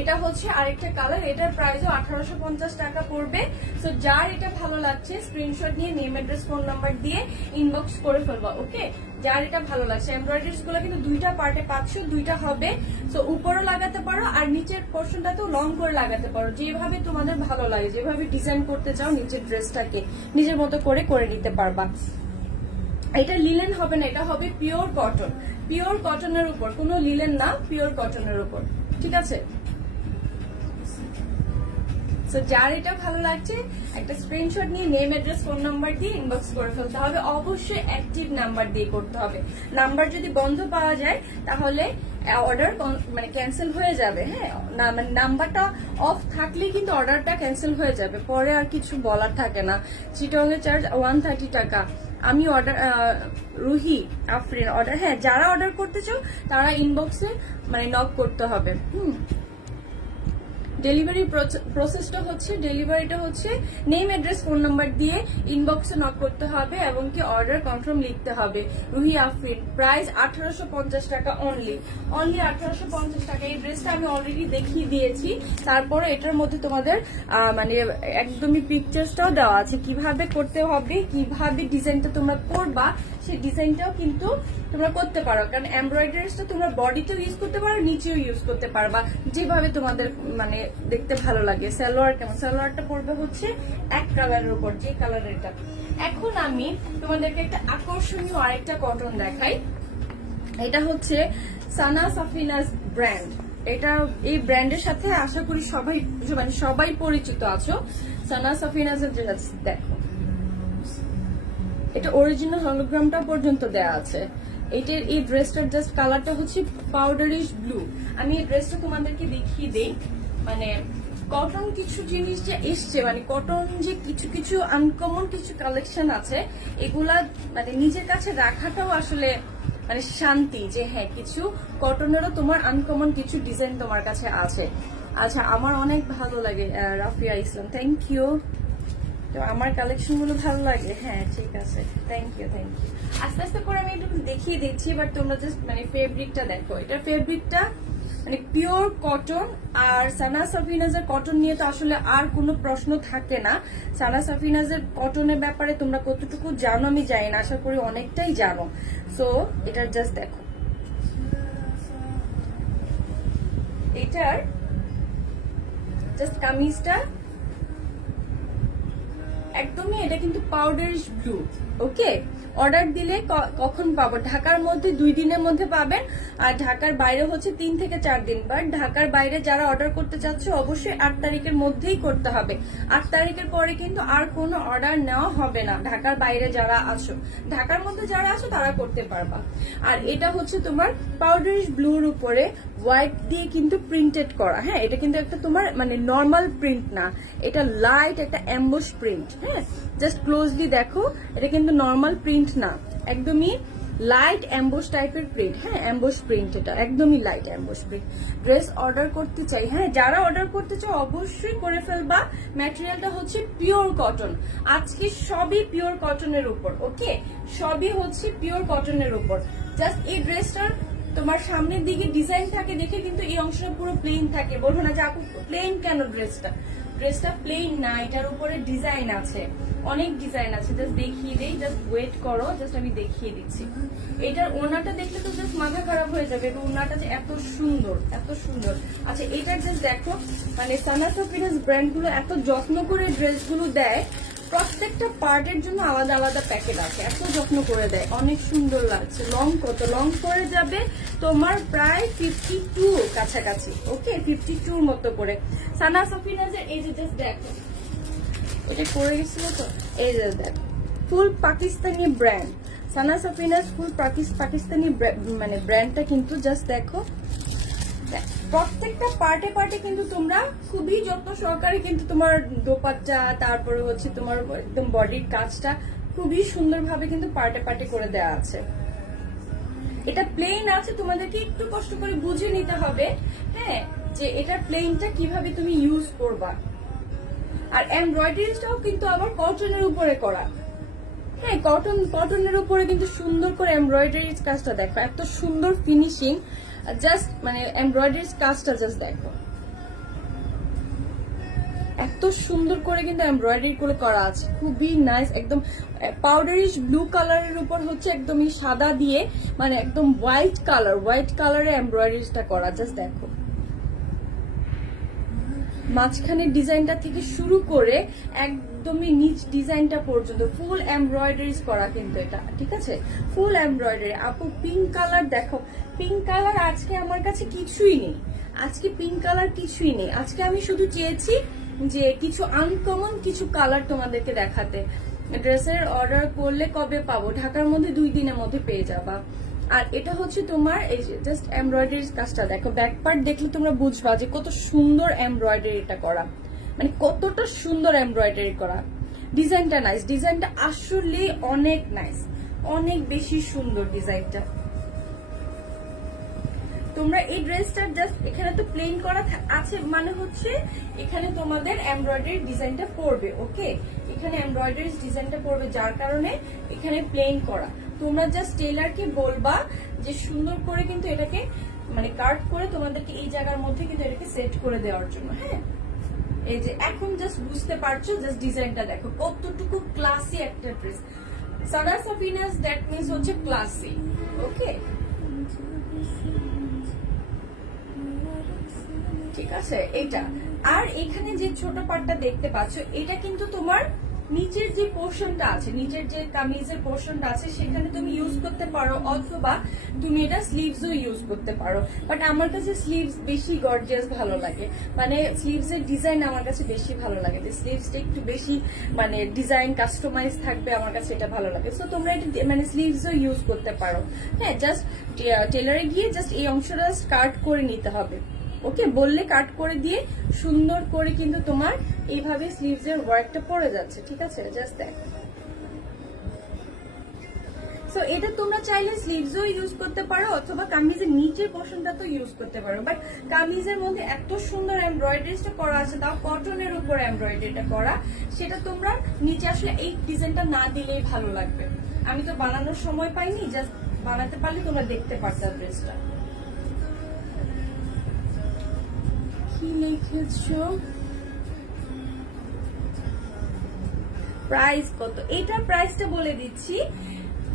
এটা হচ্ছে আরেকটা কালার, এটার প্রাইসও 1850 টাকা পড়বে। সো যার এটা ভালো লাগছে স্ক্রিনশট নিয়ে নেম অ্যাড্রেস ফোন নাম্বার দিয়ে ইনবক্স করে ফেলবা। ওকে, যার এটা ভালো লাগছে। এমব্রয়ডারিজ গুলো কিন্তু দুইটা পার্টে পাচ্ছ, দুইটা হবে। সো উপরও লাগাতে পারো আর নিচের পোর্শনটাতেও লং করে লাগাতে পারো, যেভাবে তোমাদের ভালো লাগে, যেভাবে ডিজাইন করতে চাও নিচের ড্রেসটাকে নিজের মতো করে করে নিতে পারবা। এটা লিলেন হবে না, এটা হবে পিওর কটন। পিওর কটনের উপর, কোনো লিলেন না, পিওর কটনের উপর। ঠিক আছে? সো যার এটা ভালো লাগছে একটা স্ক্রিনশট নিয়ে নেম অ্যাড্রেস ফোন নাম্বার দিয়ে ইনবক্স করে ফেলতে হবে। অবশ্যই অ্যাক্টিভ নাম্বার দিয়ে করতে হবে। নাম্বার যদি বন্ধ পাওয়া যায় তাহলে অর্ডার মানে ক্যান্সেল হয়ে যাবে। হ্যাঁ, না মানে নাম্বারটা অফ থাকলেই কিন্তু অর্ডারটা ক্যান্সেল হয়ে যাবে, পরে আর কিছু বলার থাকে না। চিটং এর চার্জ 130 টাকা। আমি অর্ডার রুহি আফরিন অর্ডার, হ্যাঁ যারা অর্ডার করতে চাও তারা ইনবক্সে মানে নক করতে হবে। ডেলিভারি প্রসেসটা হচ্ছে, ডেলিভারিটা হচ্ছে নেম অ্যাড্রেস ফোন নাম্বার দিয়ে ইনবক্সে নক করতে হবে এবং কি অর্ডার কনফার্ম লিখতে হবে। রুহি আফরিন, প্রাইস 1850 টাকা অনলি 1850 টাকা। এই ড্রেসটা আমি অলরেডি দেখিয়ে দিয়েছি, তারপরে এটার মধ্যে তোমাদের মানে একদমই পিকচার্সটাও দেওয়া আছে কিভাবে করতে হবে, কিভাবে ডিজাইনটা তোমরা করবা সেই ডিজাইনটাও কিন্তু তোমরা করতে পারো। কারণ এমব্রয়ডারিজটা তোমরা বডিতেও ইউজ করতে পারো, নিচেও ইউজ করতে পারবা, যেভাবে তোমাদের মানে দেখতে ভালো লাগে। সালোয়ার কেমন? সালোয়ারটা পড়বে হচ্ছে এক কালারের উপর, যে কালার এটা। এখন আমি তোমাদেরকে একটা আকর্ষণীয় আরেকটা কটন দেখাই। এটা হচ্ছে সানা সাফিনাস ব্র্যান্ড। এটা এই ব্র্যান্ডের সাথে আশা করি সবাই মানে সবাই পরিচিত আছো। সানা সাফিনাসের ড্রেস দেখো, এটা অরিজিনাল হলোগ্রামটা পর্যন্ত দেয়া আছে। এটার এই ড্রেসটার জাস্ট কালারটা হচ্ছে পাউডারিশ ব্লু। আমি এই ড্রেসটা তোমাদেরকে দেখিয়ে দেই। মানে কটন কিছু জিনিস যে এসছে, মানে কটন যে কিছু কিছু আনকমন কিছু কালেকশন আছে, এগুলা মানে নিজের কাছে রাখাটাও আসলে মানে শান্তি, যে হ্যাঁ কিছু কটনেরও তোমার আনকমন কিছু ডিজাইন তোমার কাছে আছে। আচ্ছা, আমার অনেক ভালো লাগে রাফিয়া ইসলাম, থ্যাংক ইউ। তো আমার কালেকশন গুলো ভালো লাগে, হ্যাঁ ঠিক আছে, থ্যাংক ইউ থ্যাংক ইউ। আস্তে আস্তে করে আমি একটু দেখিয়ে দিচ্ছি, বাট তোমরা জাস্ট মানে ফেব্রিকটা দেখো। এটা ফেব্রিকটা মানে পিওর কটন। আর সানা সাফিনাজের কটন নিয়ে তো আসলে আর কোনো প্রশ্ন থাকে না। সানা সাফিনাজের কটনের ব্যাপারে তোমরা কতটুকু জানো আমি জানি না, আশা করি অনেকটাই জানো। সো এটা জাস্ট দেখো, এটার জাস্ট কামিজটা একদমই, এটা কিন্তু পাউডারিশ ব্লু। ওকে, অর্ডার দিলে কখন পাবো? ঢাকার মধ্যে 2 দিনের মধ্যে পাবেন, আর ঢাকার বাইরে হচ্ছে 3 থেকে 4 দিন। বাট ঢাকার বাইরে যারা অর্ডার করতে চাচ্ছ অবশ্যই 8 তারিখের মধ্যেই করতে হবে। 8 তারিখের পরে কিন্তু আর কোনো অর্ডার নেওয়া হবে না। ঢাকার বাইরে যারা আছো, ঢাকার মধ্যে যারা আছো তারা করতে পারবা। আর এটা হচ্ছে তোমার পাউডারিশ ব্লুর উপরে হোয়াইট দিয়ে কিন্তু প্রিন্টেড করা। হ্যাঁ, এটা কিন্তু একটা তোমার মানে নর্মাল প্রিন্ট না, এটা লাইট একটা এমবস প্রিন্ট। হ্যাঁ, জাস্ট ক্লোজলি দেখো, এটা কিন্তু নর্মাল প্রিন্ট না, একদমই লাইট এমবস টাইপের প্রিন্ট। হ্যাঁ, এমবস প্রিন্ট, এটা একদমই light emboss print. Dress order করতে চাই, হ্যাঁ যারা অর্ডার করতে চাও অবশ্যই করে ফেলবা। ম্যাটেরিয়ালটা হচ্ছে পিওর কটন, আজকে সবই পিওর কটনের উপর। ওকে, সবই হচ্ছে পিওর কটনের উপর। জাস্ট এই ড্রেসটার তোমার সামনের দিকে ডিজাইন থাকে দেখে কিন্তু এই অংশটা পুরো প্লেন থাকে। বলবো না যে আপু প্লেন কেন, ড্রেসটা প্লেন না, এটার উপরে ডিজাইন আছে, অনেক ডিজাইন আছে। জাস্ট দেখিয়ে দেই, জাস্ট ওয়েট করো, জাস্ট আমি দেখিয়ে দিচ্ছি। এটার ওনাটা দেখলে তো জাস্ট মাথা খারাপ হয়ে যাবে, ওনাটা যে এত সুন্দর, এত সুন্দর। আচ্ছা, এটার জাস্ট দেখো, মানে সানা সাফিনাস ব্র্যান্ড গুলো এত যত্ন করে ড্রেসগুলো দেয়, প্রত্যেকটা পার্টের জন্য আলাদা আলাদা প্যাকেট আছে, এত যত্ন করে দেয়, অনেক সুন্দর লাগছে। লং কত লং করে যাবে তোমার প্রায় 52 কাছাকাছি। ওকে, 52 মতো করে। সানা সাফিনাজের এই যে জাস্ট দেখো, এটা করে গেছিল তো, এই যে দেখো ফুল পাকিস্তানি ব্র্যান্ড সানা সাফিনাস ফুল পাকিস্তানি মানে ব্র্যান্ডটা কিন্তু জাস্ট দেখো, প্রত্যেকটা পার্টে পার্টে কিন্তু তোমরা খুবই যত্ন সহকারে কিন্তু তোমার দোপাট্টা, তারপরে হচ্ছে তোমার একদম বডির কাজটা খুবই সুন্দরভাবে কিন্তু পার্টে পার্টে করে দেওয়া আছে। এটা প্লেন আছে, তোমাদেরকে একটু কষ্ট করে বুঝে নিতে হবে, হ্যাঁ, যে এটা প্লেনটা কিভাবে তুমি ইউজ করবা। আর এমব্রয়ডারিটাও কিন্তু আবার কটনের উপরে করা, হ্যাঁ, কটনের উপরে কিন্তু সুন্দর করে এমব্রয়ডারি কাজটা দেখো, এত সুন্দর ফিনিশিং, জাস্ট মানে এমব্রয়ডারি কাজটা জাস্ট দেখো, এত সুন্দর করে কিন্তু এমব্রয়ডারি করে করা আছে, খুবই নাইস। একদম পাউডারিশ ব্লু কালারের উপর হচ্ছে একদমই সাদা দিয়ে মানে একদম হোয়াইট কালারে এমব্রয়ডারিটা করা, জাস্ট দেখো। মাঝখানের ডিজাইনটা থেকে শুরু করে একদমই নিচ ডিজাইনটা পর্যন্ত ফুল এমব্রয়ডারিজ করা কিন্তু এটা, ঠিক আছে, ফুল এমব্রয়ডারি। আপু পিঙ্ক কালার দেখো, পিঙ্ক কালার আজকে আমার কাছে কিছুই নেই, আজকে পিঙ্ক কালার কিছুই নেই। আজকে আমি শুধু চেয়েছি যে কিছু আনকমন কিছু কালার তোমাদেরকে দেখাতে। ড্রেসের অর্ডার করলে কবে পাবো? ঢাকার মধ্যে 2 দিনের মধ্যে পেয়ে যাবা। আর এটা হচ্ছে তোমার এই যে জাস্ট এমব্রয়ডারি কাজটা দেখো, ব্যাক পার্ট দেখলে তোমরা বুঝবা যে কত সুন্দর এমব্রয়ডারিটা করা, মানে কতটা সুন্দর এমব্রয়ডারি করা। ডিজাইনটা নাইস, ডিজাইনটা আসলে অনেক নাইস, অনেক বেশি সুন্দর ডিজাইনটা। তোমরা এই ড্রেসটা জাস্ট এখানে তো প্লেন করা আছে, মানে হচ্ছে এখানে তোমাদের এমব্রয়ডারি ডিজাইনটা পড়বে, ওকে, এখানে এমব্রয়ডারি ডিজাইনটা পড়বে, যার কারণে এখানে প্লেন করা। তোমরা জাস্ট টেলারকে বলবা যে সুন্দর করে কিন্তু এটাকে মানে কাট করে তোমাদেরকে এই জায়গার মধ্যে কিন্তু এটাকে সেট করে দেওয়ার জন্য, হ্যাঁ। এই যে এখন জাস্ট বুঝতে পারছো, জাস্ট ডিজাইনটা দেখো কতটুকু ক্লাসি একটা dress. Sana Safina's that means হচ্ছে ক্লাসি, ওকে, ঠিক আছে এটা। আর এখানে যে ছোট পার্টটা দেখতে পাচ্ছ, এটা কিন্তু তোমার নিচের যে পোর্শনটা আছে, নিচের যে কামিজের পোর্শনটা আছে সেখানে তুমি ইউজ করতে পারো, অথবা তুমি এটা স্লিভসও ইউজ করতে পারো। বাট আমার কাছে স্লিভস বেশি গর্জিয়াস ভালো লাগে, মানে স্লিভস এর ডিজাইন আমার কাছে বেশি ভালো লাগে, যে স্লিভসটা একটু বেশি মানে ডিজাইন কাস্টমাইজ থাকবে, আমার কাছে এটা ভালো লাগে। সো তোমরা এটা মানে স্লিভসও ইউজ করতে পারো, হ্যাঁ। জাস্ট টেলারে গিয়ে জাস্ট এই অংশটা কাট করে নিতে হবে, ওকে, বললে কাট করে দিয়ে সুন্দর করে কিন্তু তোমার এইভাবে স্লিভস এর ওয়ার্কটা পড়ে যাচ্ছে, ঠিক আছে, জাস্ট দেখ। সো এটা তোমরা চাইলে স্লিভসও ইউজ করতে পারো, অথবা কামিজের নিচের পোর্শনটা তো ইউজ করতে পারো। বাট কামিজের মধ্যে এত সুন্দর এমব্রয়ডারিটা করা আছে, তাও কটনের উপর এমব্রয়ডারিটা করা, সেটা তোমরা নিচে আসলে এই ডিজাইনটা না দিলেই ভালো লাগবে। আমি তো বানানোর সময় পাইনি, জাস্ট বানাতে পারলে তোমরা দেখতে পারতে ড্রেসটা। কি লিখেছো? প্রাইস কত? এটার প্রাইসটা বলে দিচ্ছি,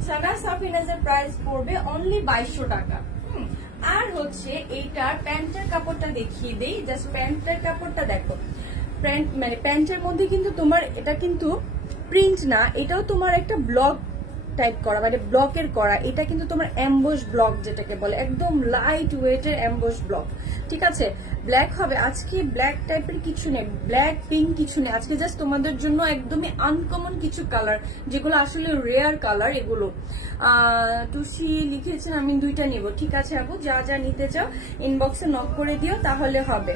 সানা সাফিনাজের প্রাইস পড়বে অনলি 2200 টাকা। আর হচ্ছে এইটার প্যান্টের কাপড়টা দেখিয়ে দেই, জাস্ট প্যান্টের কাপড়টা দেখো, প্যান্ট মানে প্যান্টের মধ্যে কিন্তু তোমার এটা কিন্তু প্রিন্ট না, এটাও তোমার একটা ব্লক টাইপ করা, মানে ব্লকের করা। এটা কিন্তু তোমার এমবোস ব্লক যেটাকে বলে, একদম লাইট ওয়েটের এমবোস ব্লক, ঠিক আছে। ব্ল্যাক হবে আজকে, ব্ল্যাক টাইপের কিছু নেই, ব্ল্যাক পিঙ্ক কিছু নেই আজকে, জাস্ট তোমাদের জন্য একদমই আনকমন কিছু কালার, যেগুলো আসলে রেয়ার কালার। এগুলো টুসি লিখেছেন আমি 2টা নিব, ঠিক আছে আপু, যা যা নিতে চাও ইনবক্সে নক করে দিও, তাহলে হবে,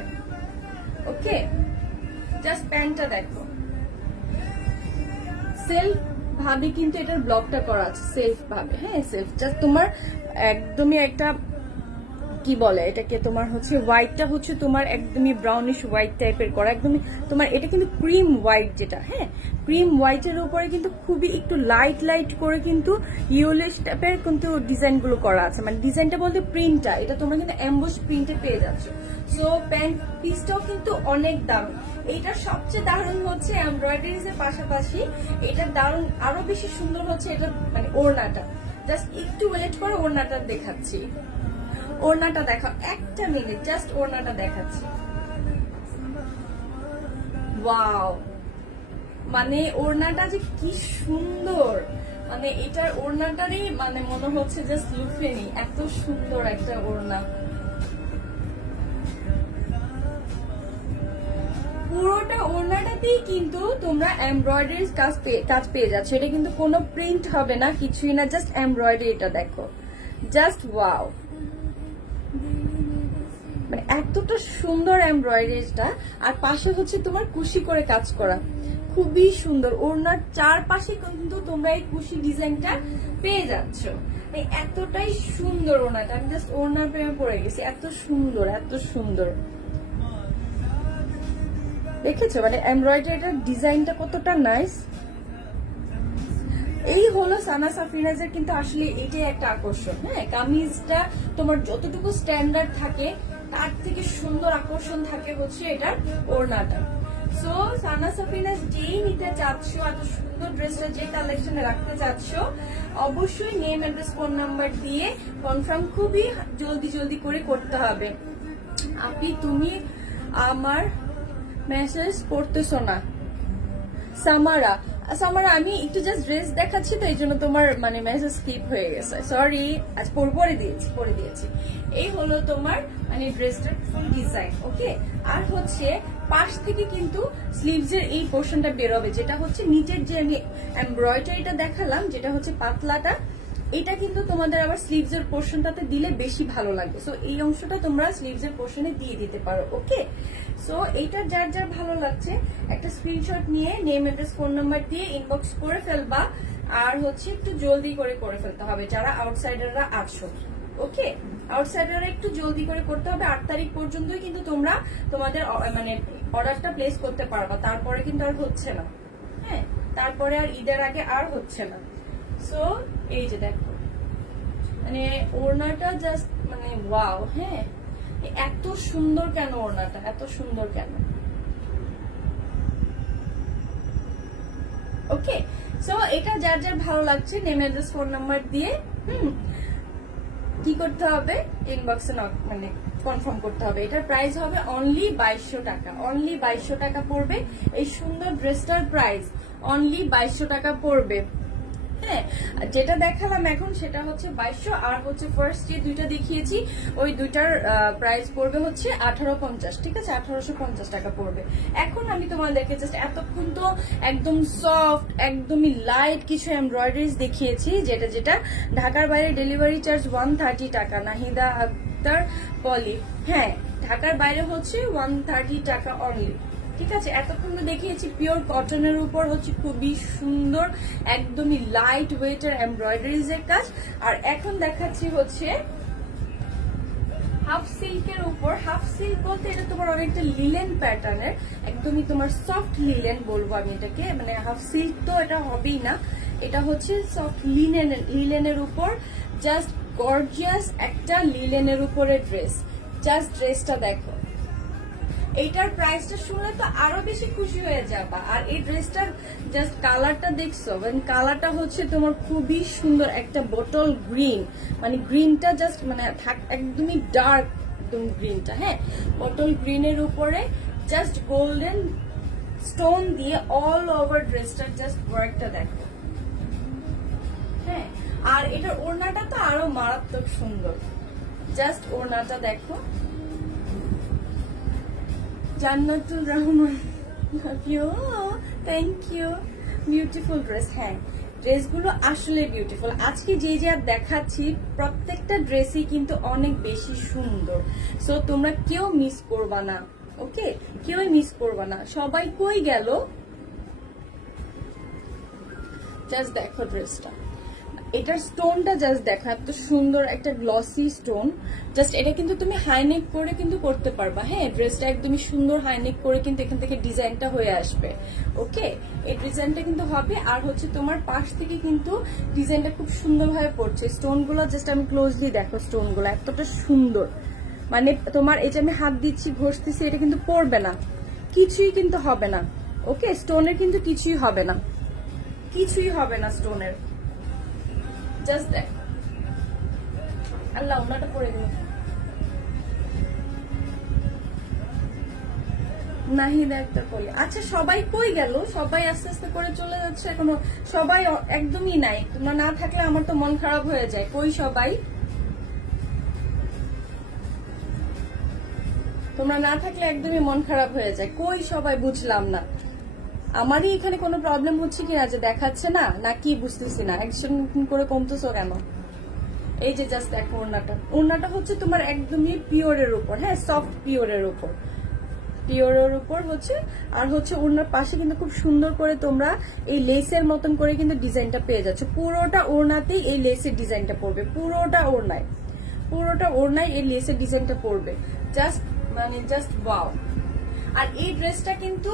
ওকে। জাস্ট প্যান্টটা দেখো, সেলফ ভাবে কিন্তু এটার ব্লকটা করা আছে, সেলফ ভাবে, হ্যাঁ, সেলফ। জাস্ট তোমার একদমই একটা কি বলে এটাকে, তোমার হচ্ছে হোয়াইটটা হচ্ছে তোমার একদমই ব্রাউনিশ হোয়াইট টাইপের করা, একদমই তোমার এটা কিন্তু ক্রিম হোয়াইট যেটা, হ্যাঁ, ক্রিম হোয়াইটের উপরে কিন্তু খুবই একটু লাইট লাইট করে কিন্তু ইয়েলোইশ টাইপের কিন্তু ডিজাইন গুলো করা আছে, মানে ডিজাইনটা বলতে প্রিন্টটা, এটা তোমরা কিন্তু এমবোস প্রিন্টে পেয়ে যাচ্ছ। সো প্যান্ট পিসটাও কিন্তু অনেক দারুণ। এইটার সবচেয়ে দারুণ হচ্ছে এমব্রয়ডারিজ এর পাশাপাশি এটার দারুণ আরো বেশি সুন্দর হচ্ছে এটা মানে ওড়নাটা। জাস্ট একটু ওয়েট করে ওড়নাটা দেখাচ্ছি, ওড়নাটা দেখাও, একটা মিনিট, জাস্ট ওড়নাটা দেখাচ্ছি। ওয়াও, মানে ওড়নাটা যে কি সুন্দর, মানে এটার ওড়নাটারই মানে মনে হচ্ছে জাস্ট লুফে নি, এত সুন্দর একটা ওড়না। পুরোটা ওড়নাটাতেই কিন্তু তোমরা এমব্রয়ডারি কাজ পেয়ে যাচ্ছ। এটা কিন্তু কোনো প্রিন্ট হবে না, কিছুই না, জাস্ট এমব্রয়ডারিটা দেখো, জাস্ট ওয়াও, মানে এতটা সুন্দর এমব্রয়ডারিটা। আর পাশে হচ্ছে তোমার কুশি করে কাজ করা, খুবই সুন্দর। ওড়নার চারপাশে কিন্তু তোমরা এই কুশি ডিজাইনটা পেয়ে যাচ্ছ, এতটাই সুন্দর ওড়নাটা। আমি জাস্ট ওড়নার প্রেমে পড়ে গেছি, এত সুন্দর, এত সুন্দর। দেখেছো মানে এমব্রয়ডারিটার ডিজাইনটা কতটা নাইস। এই হলো সানা সাফরিনাজের কিন্তু আসলে এটাই একটা আকর্ষণ। হ্যাঁ, কামিজটা তোমার যতটুকু স্ট্যান্ডার্ড থাকে তার থেকে সুন্দর আকর্ষণ থাকে হচ্ছে এটার ওড়নাটা। সো সানা সাফরিনাজ যেই নিতে চাচ্ছ, এত সুন্দর ড্রেসটা যে কালেকশনে রাখতে চাচ্ছ, অবশ্যই নেম, অ্যাড্রেস, ফোন নাম্বার দিয়ে কনফার্ম খুবই জলদি করে করতে হবে। আপনি তুমি আমার মেসেজ করতেছো না সামারা, আমি একটু জাস্ট ড্রেস দেখাচ্ছি তো এই জন্য তোমার মানে মেসেজ স্কিপ হয়ে গেছে, সরি। আজ পরে দিয়েছি। এই হলো তোমার মানে ড্রেসটার ফুল ডিজাইন। ওকে, আর হচ্ছে পাশ থেকে কিন্তু স্লিভস এর এই পোর্শনটা বেরোবে, যেটা হচ্ছে নিচের যে আমি এমব্রয়ডারিটা দেখালাম, যেটা হচ্ছে পাতলাটা, এটা কিন্তু তোমাদের আবার স্লিভস এর পোর্শনটাতে দিলে বেশি ভালো লাগবে। সো এই অংশটা তোমরা স্লিভস এর পোর্শনে দিয়ে দিতে পারো। ওকে, সো এইটা যার যার ভালো লাগছে একটা স্ক্রিনশট নিয়ে নেম, অ্যাড্রেস, ফোন নাম্বার দিয়ে ইনবক্স করে ফেলবা। আর হচ্ছে একটু জলদি করে ফেলতে হবে যারা আউটসাইডাররা আছো। ওকে, আউটসাইডাররা একটু জলদি করে করতে হবে। 8 তারিখ পর্যন্তই কিন্তু তোমরা তোমাদের মানে অর্ডারটা প্লেস করতে পারবা, তারপরে কিন্তু আর হচ্ছে না। হ্যাঁ, তারপরে আর ঈদের আগে আর হচ্ছে না। সো এই যে দেখো মানে ওড়নাটা জাস্ট মানে ওয়াও। হ্যাঁ, এত সুন্দর কেন ওড়নাটা, এত সুন্দর কেন। ওকে, সো এটা যার যার ভালো লাগছে নেম, অ্যাড্রেস, ফোন নাম্বার দিয়ে কি করতে হবে, ইনবক্সে মানে কনফার্ম করতে হবে। এটার প্রাইস হবে অনলি 2200 টাকা, অনলি 2200 টাকা পড়বে। এই সুন্দর ড্রেসটার প্রাইস অনলি 2200 টাকা পড়বে। হ্যাঁ, যেটা দেখালাম এখন সেটা হচ্ছে 2200, আর হচ্ছে ফার্স্ট যে দুইটা দেখিয়েছি ওই দুইটার প্রাইস পড়বে হচ্ছে 1850। ঠিক আছে, 1850 টাকা পড়বে। এখন আমি তোমাদেরকে জাস্ট এতক্ষণ তো একদম সফট, একদমই লাইট কিছু এমব্রয়ডারিজ দেখিয়েছি, যেটা ঢাকার বাইরে ডেলিভারি চার্জ 130 টাকা। নাহিদা আক্তার পলি, হ্যাঁ ঢাকার বাইরে হচ্ছে 130 টাকা অনলি। ঠিক আছে, এতক্ষণ তো দেখিয়েছি পিওর কটনের উপর হচ্ছে খুবই সুন্দর একদমই লাইট ওয়েটের এমব্রয়ডারিজ এর কাজ। আর এখন দেখাচ্ছি হচ্ছে হাফ সিল্কের উপর। হাফ সিল্ক বলতে এটা তোমার অনেকটা লিলেন প্যাটার্নের, একদমই তোমার সফট লিলেন বলবো আমি এটাকে, মানে হাফ সিল্ক তো এটা হবেই না, এটা হচ্ছে সফট লিলেনের উপর জাস্ট গর্জিয়াস একটা লিলেনের উপরে ড্রেস। জাস্ট ড্রেসটা দেখো, এইটার প্রাইসটা শুনলে তো আরো বেশি খুশি হয়ে যাবা। আর এই ড্রেসটার জাস্ট কালারটা দেখছো, কালারটা হচ্ছে তোমার খুবই সুন্দর একটা বটল গ্রিন, মানে গ্রিনটা জাস্ট মানে একদমই ডার্ক একদম গ্রিনটা। হ্যাঁ, বটল গ্রিনের উপরে জাস্ট গোল্ডেন স্টোন দিয়ে অল ওভার ড্রেসটার জাস্ট ওয়ার্কটা দেখো। হ্যাঁ, আর এটার ওড়নাটা তো আরো মারাত্মক সুন্দর, জাস্ট ওড়নাটা দেখো। Jannatul Rahman, thank you, beautiful dress. হ্যাঁ, ড্রেসগুলো আসলে বিউটিফুল। আজকে যে দেখাচ্ছি প্রত্যেকটা ড্রেসই কিন্তু অনেক বেশি সুন্দর। সো তোমরা কেউ মিস করবা না। ওকে, কেউ মিস করবা না। সবাই কই গেল, জাস্ট দেখো ড্রেসটা, এটার স্টোনটা জাস্ট দেখো, এত সুন্দর একটা গ্লসি স্টোন। জাস্ট এটা কিন্তু তুমি হাইনেক করে কিন্তু করতে পারবা। হ্যাঁ, ড্রেসটা একদমই সুন্দর হাইনেক করে কিন্তু এখান থেকে ডিজাইনটা হয়ে আসবে। ওকে, এই ডিজাইনটা কিন্তু হবে। আর হচ্ছে তোমার পাশ থেকে কিন্তু ডিজাইনটা খুব সুন্দরভাবে পড়ছে। স্টোনগুলো জাস্ট আমি ক্লোজলি দেখো, স্টোনগুলো এতটা সুন্দর, মানে তোমার এই যে আমি হাত দিচ্ছি ঘষতেছি, এটা কিন্তু পড়বে না, কিছুই কিন্তু হবে না। ওকে, স্টোনের কিন্তু কিছুই হবে না, কিছুই হবে না স্টোনের। জাস্ট দেখ, আল্লাহ ওনাটা পরে দিন। নাহিদা একটা কই, আচ্ছা সবাই কই গেল? সবাই আস্তে আস্তে করে চলে যাচ্ছে, এখনো সবাই একদমই নাই। তোমরা না থাকলে আমার তো মন খারাপ হয়ে যায়। কই সবাই? তোমরা না থাকলে একদমই মন খারাপ হয়ে যায়, কই সবাই বুঝলাম না, আমারই এখানে কোনো প্রবলেম হচ্ছে কিনা যে দেখাচ্ছে না, না কি বুঝতেছি না, একজন করে কমতেছো কেন? এই যে জাস্ট দেখো ওড়নাটা, ওড়নাটা হচ্ছে তোমার একদমই পিওরের উপর, হ্যাঁ সফট পিওরের উপর, পিওরের উপর হচ্ছে। আর হচ্ছে ওড়নার পাশে কিন্তু খুব সুন্দর করে তোমরা এই লেসের মতন করে কিন্তু ডিজাইনটা পেয়ে যাচ্ছ, পুরোটা ওড়নাতেই এই লেসের ডিজাইনটা পড়বে, পুরোটা ওড়নায়, পুরোটা ওড়নায় এই লেসের ডিজাইনটা পড়বে, জাস্ট মানে জাস্ট ওয়াও। আর এই ড্রেসটা কিন্তু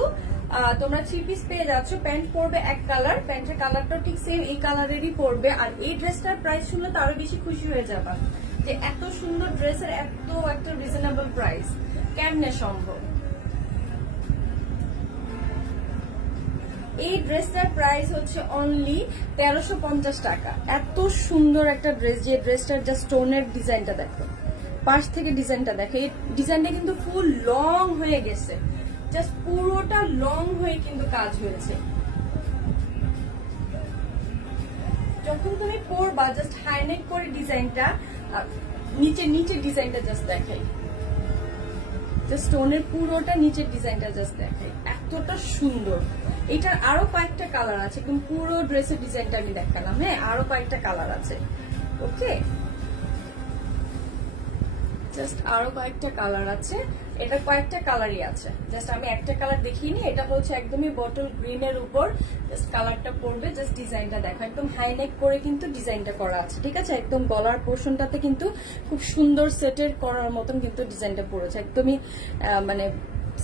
তোমরা 3 পিস পেয়ে যাচ্ছ, প্যান্ট পরবে এক কালার, প্যান্টের কালারটাও ঠিক সেম এই কালারেরই পরবে। আর এই ড্রেসটার প্রাইস শুনলে তো আরো বেশি খুশি হয়ে যাবা যে এত সুন্দর ড্রেসের এত রিজনেবল প্রাইস কেমনে সম্ভব। এই ড্রেসটার প্রাইস হচ্ছে অনলি 1350 টাকা। এত সুন্দর একটা ড্রেস, যে ড্রেসটার জাস্ট স্টোনের ডিজাইনটা দেখো, পাশ থেকে ডিজাইনটা দেখো, এই ডিজাইনটা কিন্তু ফুল লং হয়ে গেছে, জাস্ট পুরোটা লং হয়ে কিন্তু কাজ হয়েছে। যখন তুমি পরবা জাস্ট হাইনেক করে ডিজাইনটা, নিচে ডিজাইনটা জাস্ট দেখাই, জাস্ট স্টোনের পুরোটা নিচের ডিজাইনটা জাস্ট দেখাই, এতটা সুন্দর। এটার আরো কয়েকটা কালার আছে, কিন্তু পুরো ড্রেসের ডিজাইনটা আমি দেখালাম, হ্যাঁ আরো কয়েকটা কালার আছে, ওকে জাস্ট আরো কয়েকটা কালার আছে, এটা কয়েকটা কালারই আছে, জাস্ট আমি একটা কালার দেখিনি, এটা হচ্ছে একদমই বটল গ্রিন এর উপর, জাস্ট কালারটা পড়বে, জাস্ট ডিজাইনটা দেখো, একদম হাইনেক করে কিন্তু ডিজাইনটা করা আছে, ঠিক আছে, একদম গলার পোর্শনটাতে কিন্তু খুব সুন্দর সেটের করার মতন কিন্তু ডিজাইনটা পড়েছে, একদমই মানে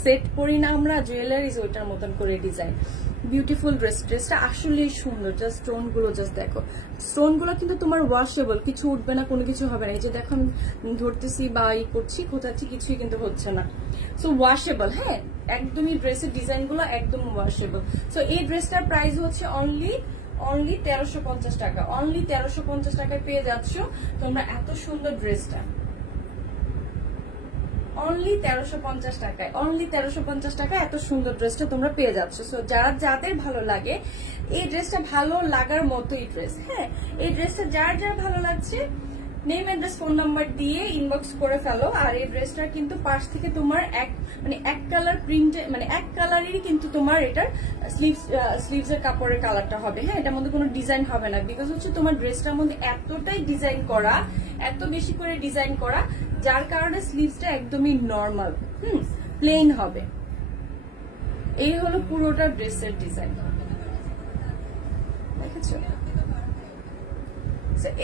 সেট পরি না আমরা জুয়েলারিজ ওইটার মতন করে ডিজাইন, বিউটিফুল ড্রেস। ড্রেসটা আসলেই সুন্দর, জাস্ট স্টোন গুলো জাস্ট দেখো, স্টোন গুলো কিন্তু তোমার ওয়াশেবল, কিছু উঠবে না, কোনো কিছু হবে না। এই যে দেখো আমি ধরতেছি বা ই করছি, কোথাচ্ছি, কিছুই কিন্তু হচ্ছে না, সো ওয়াশেবল, হ্যাঁ একদমই ড্রেসের ডিজাইন গুলো একদম ওয়াশেবল। সো এই ড্রেসটার প্রাইস হচ্ছে অনলি 1350 টাকা, অনলি 1350 টাকায় পেয়ে যাচ্ছ তোমরা এত সুন্দর ড্রেসটা, অনলি 1350 টাকায়, অনলি 1350 টাকা এত সুন্দর ড্রেসটা তোমরা পেয়ে যাচ্ছ। সো যাদের ভালো লাগে এই ড্রেসটা, ভালো লাগার মতোই ড্রেস, হ্যাঁ এই ড্রেসটা যার ভালো লাগছে নেম অ্যাড্রেস ফোন নাম্বার দিয়ে ইনবক্স করে ফেলো। আর এই ড্রেসটা কিন্তু পাশ থেকে তোমার এক কালার প্রিন্টে, মানে এক কালারেরই কিন্তু তোমার এটার স্লিভস এর কাপড়ের কালারটা হবে, হ্যাঁ এটার মধ্যে কোনো ডিজাইন হবে না, বিকজ হচ্ছে তোমার ড্রেসটার মধ্যে এতটাই ডিজাইন করা, এত বেশি করে ডিজাইন করা, যার কারণে স্লিভসটা একদমই নর্মাল প্লেন হবে। এই হলো পুরোটা ড্রেসের ডিজাইন, দেখেছো?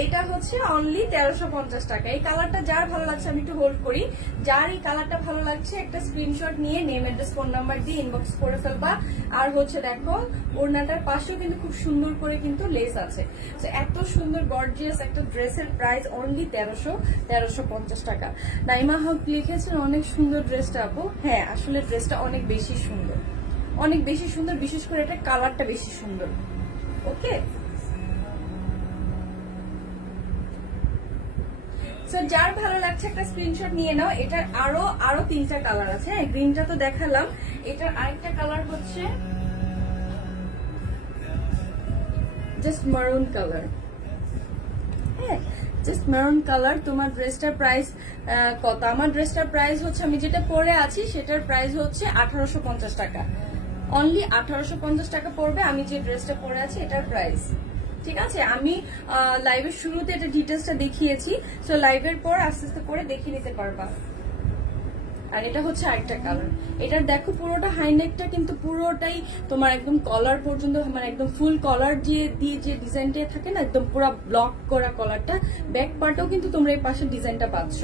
এটা হচ্ছে অনলি 1350 টাকা। এই কালারটা যার ভালো লাগছে, আমি একটু হোল্ড করি, যার এই কালারটা ভালো লাগছে একটা স্ক্রিনশট নিয়ে নেম অ্যাড্রেস ফোন নাম্বার দিয়ে ইনবক্স করে ফেলবা। আর হচ্ছে দেখো ওড়নাটার পাশেও কিন্তু খুব সুন্দর করে কিন্তু লেস আছে। এত সুন্দর গর্জিয়াস একটা ড্রেসের প্রাইস অনলি 1350 টাকা। নাইমা হক লিখেছেন অনেক সুন্দর ড্রেসটা আপু, হ্যাঁ আসলে ড্রেসটা অনেক বেশি সুন্দর, অনেক বেশি সুন্দর, বিশেষ করে এটা কালারটা বেশি সুন্দর, ওকে। যার ভালো লাগছে একটা স্ক্রিনশট নিয়ে নাও। এটার আরো 3টা কালার আছে, হ্যাঁ গ্রিনটা তো দেখালাম, এটার আরেকটা কালার হচ্ছে জাস্ট মারুন কালার, হ্যাঁ জাস্ট মারুন কালার। তোমার ড্রেসটার প্রাইস কত? আমার ড্রেসটার প্রাইস হচ্ছে, আমি যেটা পরে আছি সেটার প্রাইস হচ্ছে 1850 টাকা, অনলি 1850 টাকা পড়বে আমি যে ড্রেসটা পরে আছি এটার প্রাইস, ঠিক আছে। আমি লাইভের শুরুতে এটা ডিটেলসটা দেখিয়েছি, সো লাইভের পর আস্তে আস্তে করে দেখিয়ে নিতে পারবা। আর এটা হচ্ছে আরেকটা কালার, এটার দেখো পুরোটা হাইনেকটা কিন্তু পুরোটাই তোমার একদম কলার পর্যন্ত, মানে একদম ফুল কলার দিয়ে যে ডিজাইনটা থাকে না, একদম পুরো ব্লক করা কলারটা, ব্যাক পার্টেও কিন্তু তোমরা এই পাশের ডিজাইনটা পাচ্ছ।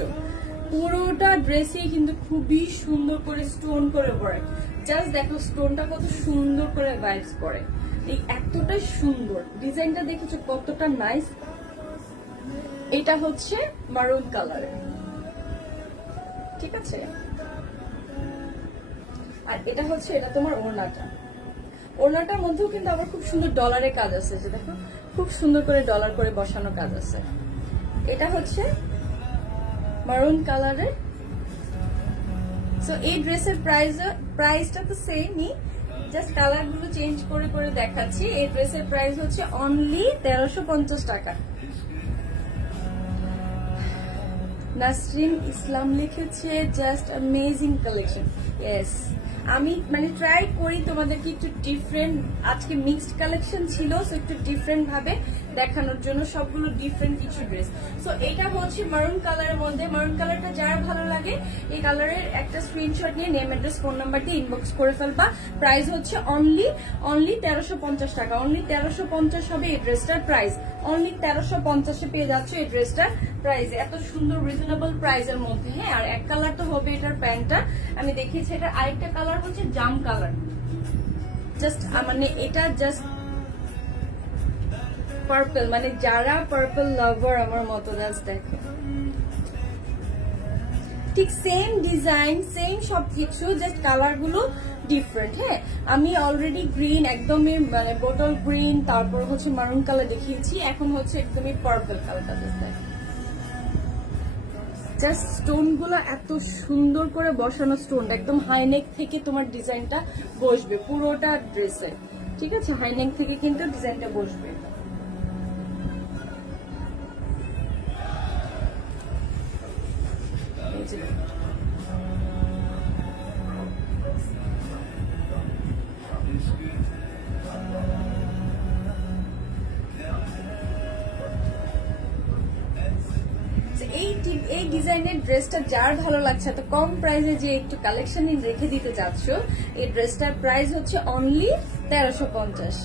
পুরোটা ড্রেসেই কিন্তু খুবই সুন্দর করে স্টোন করে পরে, জাস্ট দেখো স্টোনটা কত সুন্দর করে ভাইবস করে, এই এতটাই সুন্দর ডিজাইনটা দেখেছো কতটা নাইস। এটা হচ্ছে মারুন কালারের, ঠিক আছে। আর এটা হচ্ছে, এটা তোমার ওড়নাটা, ওড়নাটার মধ্যেও কিন্তু আবার খুব সুন্দর ডলারের কাজ আছে, যে দেখো খুব সুন্দর করে ডলার করে বসানো কাজ আছে। এটা হচ্ছে মারুন কালারের। সো এই ড্রেসের প্রাইসটা তো সেমই, জাস্ট কালার গুলো চেঞ্জ করে করে দেখাচ্ছি। এই ড্রেসের প্রাইস হচ্ছে অনলি 1350 টাকা। নাসরিন ইসলাম লিখেছে জাস্ট অ্যামেজিং কালেকশন। ইয়েস, আমি মানে ট্রাই করি তোমাদেরকে একটু ডিফারেন্ট, আজকে মিক্সড কালেকশন ছিল, সো একটু ডিফারেন্ট ভাবে দেখানোর জন্য সবগুলো ডিফারেন্ট কিছু ড্রেস। সো এটা হচ্ছে মারুন কালারের মধ্যে, মারুন কালারটা যারা ভালো লাগে এই কালারের একটা স্ক্রিনশট নিয়ে নেম অ্যাড্রেস ফোন নাম্বার দিয়ে ইনবক্স করে ফেলবা। প্রাইস হচ্ছে অনলি 1350 টাকা, অনলি 1350 হবে এই ড্রেসটার প্রাইস, অনলি 1350-এ পেয়ে যাচ্ছে এই ড্রেসটার প্রাইস, এত সুন্দর রিজনেবল প্রাইসের মধ্যে। হ্যাঁ, আর এক কালার তো হবে এটার প্যান্টটা, আমি দেখিয়েছি। এটার আরেকটা কালার হচ্ছে জাম কালার, জাস্ট মানে এটা জাস্ট পার্পল, মানে যারা পার্পল লাভার আমার মতো জাস্ট দেখে, ঠিক সেম ডিজাইন সেম সবকিছু, জাস্ট কালার গুলো ডিফারেন্ট। হ্যাঁ, আমি অলরেডি গ্রিন একদমই মানে বোটল গ্রিন, তারপর হচ্ছে মারুন কালার দেখিয়েছি, এখন হচ্ছে একদমই পার্পল কালারটা। জাস্ট স্টোন গুলো এত সুন্দর করে বসানো, স্টোন একদম হাইনেক থেকে তোমার ডিজাইনটা বসবে পুরোটা ড্রেসে, ঠিক আছে? হাইনেক থেকে কিন্তু ডিজাইনটা বসবে। এই ডিজাইনের ড্রেসটা যার ভালো লাগছে, এত কম প্রাইসে যে একটু কালেকশন রেখে দিতে চাচ্ছ, এই ড্রেসটার প্রাইস হচ্ছে অনলি 1350।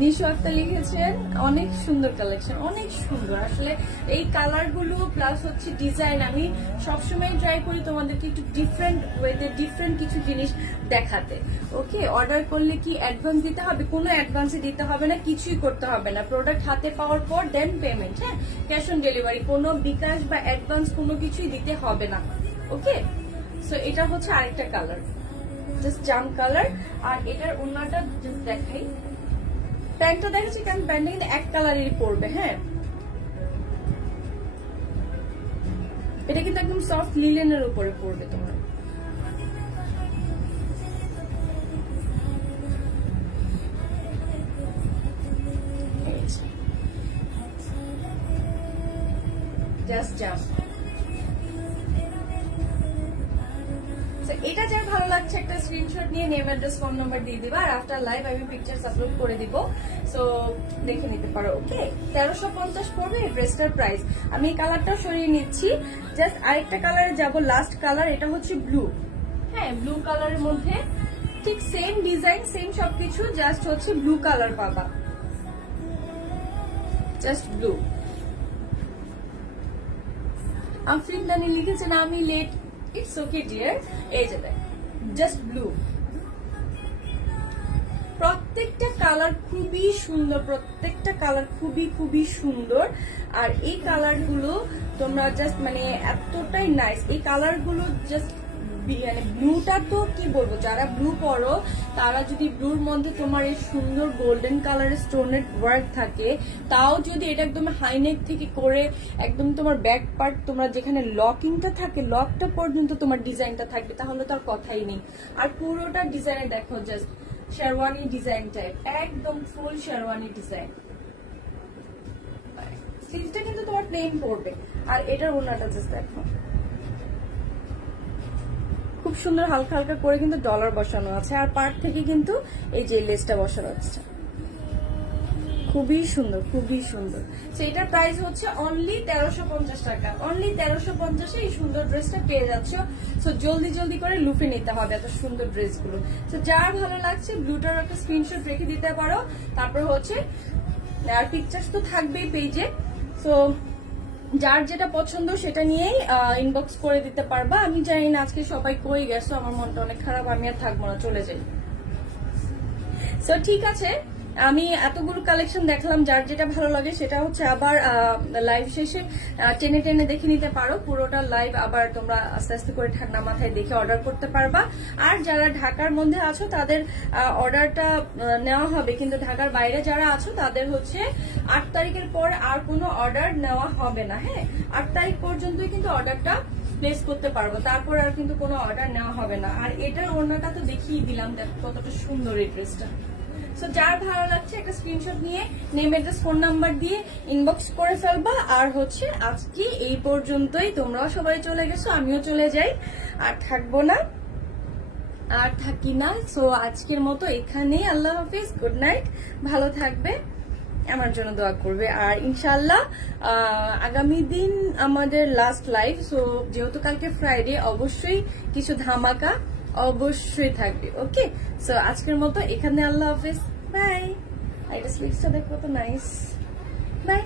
নিশু আক্তার লিখেছেন অনেক সুন্দর কালেকশন, অনেক সুন্দর আসলে এই কালার গুলো প্লাস হচ্ছে ডিজাইন। আমি সবসময় ট্রাই করি তোমাদেরকে একটু ডিফারেন্ট ওয়েতে ডিফারেন্ট কিছু জিনিস দেখাতে। ওকে, অর্ডার করলে কি অ্যাডভান্স দিতে হবে? কোনো অ্যাডভান্সই দিতে হবে না, কিছুই করতে হবে না, প্রোডাক্ট হাতে পাওয়ার পর দেন পেমেন্ট। হ্যাঁ, ক্যাশ অন ডেলিভারি, কোনো বিকাশ বা অ্যাডভান্স কোনো কিছুই দিতে হবে না। ওকে, সো এটা হচ্ছে আরেকটা কালার, জাস্ট জাম কালার। আর এটার ওন্নাটা জাস্ট দেখাই, প্যান্টটা দেখাচ্ছি কারণ প্যান্টটা কিন্তু এক কালারেরই পড়বে। হ্যাঁ, এটা কিন্তু একদম সফট লিলেনের উপরে পড়বে তোমার। জাস্ট জাম, এটা যার ভালো লাগছে একটা স্ক্রিনশট নিয়ে নেম অ্যাড্রেস ফোন নাম্বার দিয়ে দিবা, আর আফটার লাইভ আমি পিকচার্স আপলোড করে দিব, সো দেখে নিতে পারো। ওকে, 1350 পড়বে এই ড্রেসটার প্রাইস। আমি এই কালারটাও সরিয়ে নিচ্ছি, জাস্ট আরেকটা কালারে যাব, লাস্ট কালার। এটা হচ্ছে ব্লু। হ্যাঁ, ব্লু কালারের মধ্যে ঠিক সেম ডিজাইন সেম সবকিছু, জাস্ট হচ্ছে ব্লু কালার পাবা, জাস্ট ব্লু। আফরিন দানি লিখেছেন আমি লেট, ইটস ওকে ডিয়ার। এই যে দেখ, জাস্ট ব্লু, প্রত্যেকটা কালার খুবই সুন্দর, প্রত্যেকটা কালার খুবই খুবই সুন্দর। আর এই কালার গুলো তোমরা জাস্ট মানে এতটাই নাইস, এই কালার গুলো জাস্ট মানে ব্লুটা তো কি বলবো, যারা ব্লু পরো তারা যদি ব্লুর মধ্যে তোমার এই সুন্দর গোল্ডেন কালারের স্টোনের ওয়ার্ক থাকে, তাও যদি এটা একদম হাইনেক থেকে করে একদম তোমার ব্যাক পার্ট তোমরা যেখানে লকিংটা থাকে লকটা পর্যন্ত তোমার ডিজাইনটা থাকবে, তাহলে তো আর কথাই নেই। আর পুরোটা ডিজাইনে দেখো জাস্ট শেরওয়ানি ডিজাইন টাইপ, একদম ফুল শেরওয়ানি ডিজাইন। স্লিভসটা কিন্তু তোমার প্লেন পড়বে, আর এটার ওড়নাটা জাস্ট দেখো খুব সুন্দর হালকা হালকা করে কিন্তু ডলার বসানো আছে, আর পার্ট থেকে কিন্তু এই যে লেসটা বসানো আছে, খুবই সুন্দর খুবই সুন্দর। সো এটার প্রাইস হচ্ছে অনলি 1350 টাকা, অনলি 1350-এ এই সুন্দর ড্রেসটা পেয়ে যাচ্ছে। সো জলদি জলদি করে লুফে নিতে হবে এত সুন্দর ড্রেসগুলো। সো যার ভালো লাগছে ব্লুটার একটা স্ক্রিনশট রেখে দিতে পারো, তারপর হচ্ছে আর পিকচার্স তো থাকবেই পেজে। সো যার যেটা পছন্দ সেটা নিয়েই ইনবক্স করে দিতে পারবা। আমি জানি না আজকে সবাই কই গেছো, আমার মনটা অনেক খারাপ, আমি আর থাকবো না, চলে যাই। সো ঠিক আছে, আমি এতগুলো কালেকশন দেখলাম, যার যেটা ভালো লাগে সেটা হচ্ছে আবার লাইভ শেষে টেনে টেনে দেখে নিতে পারো। পুরোটা লাইভ আবার তোমরা আস্তে আস্তে করে ঠান্ডা মাথায় দেখে অর্ডার করতে পারবা। আর যারা ঢাকার মধ্যে আছো তাদের অর্ডারটা নেওয়া হবে, কিন্তু ঢাকার বাইরে যারা আছো তাদের হচ্ছে 8 তারিখের পর আর কোনো অর্ডার নেওয়া হবে না। হ্যাঁ, 8 তারিখ পর্যন্তই কিন্তু অর্ডারটা প্লেস করতে পারবো, তারপর আর কিন্তু কোনো অর্ডার নেওয়া হবে না। আর এটার ওড়নাটা তো দেখিয়ে দিলাম, দেখো কতটা সুন্দর এই ড্রেসটা, সো যার ভালো লাগছে একটা স্ক্রিনশট নিয়ে নেম অ্যাড্রেস ফোন নাম্বার দিয়ে ইনবক্স করে ফেলবা। আর হচ্ছে আজকে এই পর্যন্তই, তোমরাও সবাই চলে গেছো, আমিও চলে যাই, আর থাকবো না, আর থাকি না। সো আজকের মতো এখানেই, আল্লাহ হাফিজ, গুড নাইট, ভালো থাকবে, আমার জন্য দোয়া করবে। আর ইনশাল্লাহ আগামী দিন আমাদের লাস্ট লাইভ, সো যেহেতু কালকে ফ্রাইডে অবশ্যই কিছু ধামাকা অবশ্যই থাকবে। ওকে, সো আজকের মতো এখানে, আল্লাহ হাফিজ, বাই। এটা স্লিভসটা দেখো তো নাইস, বাই।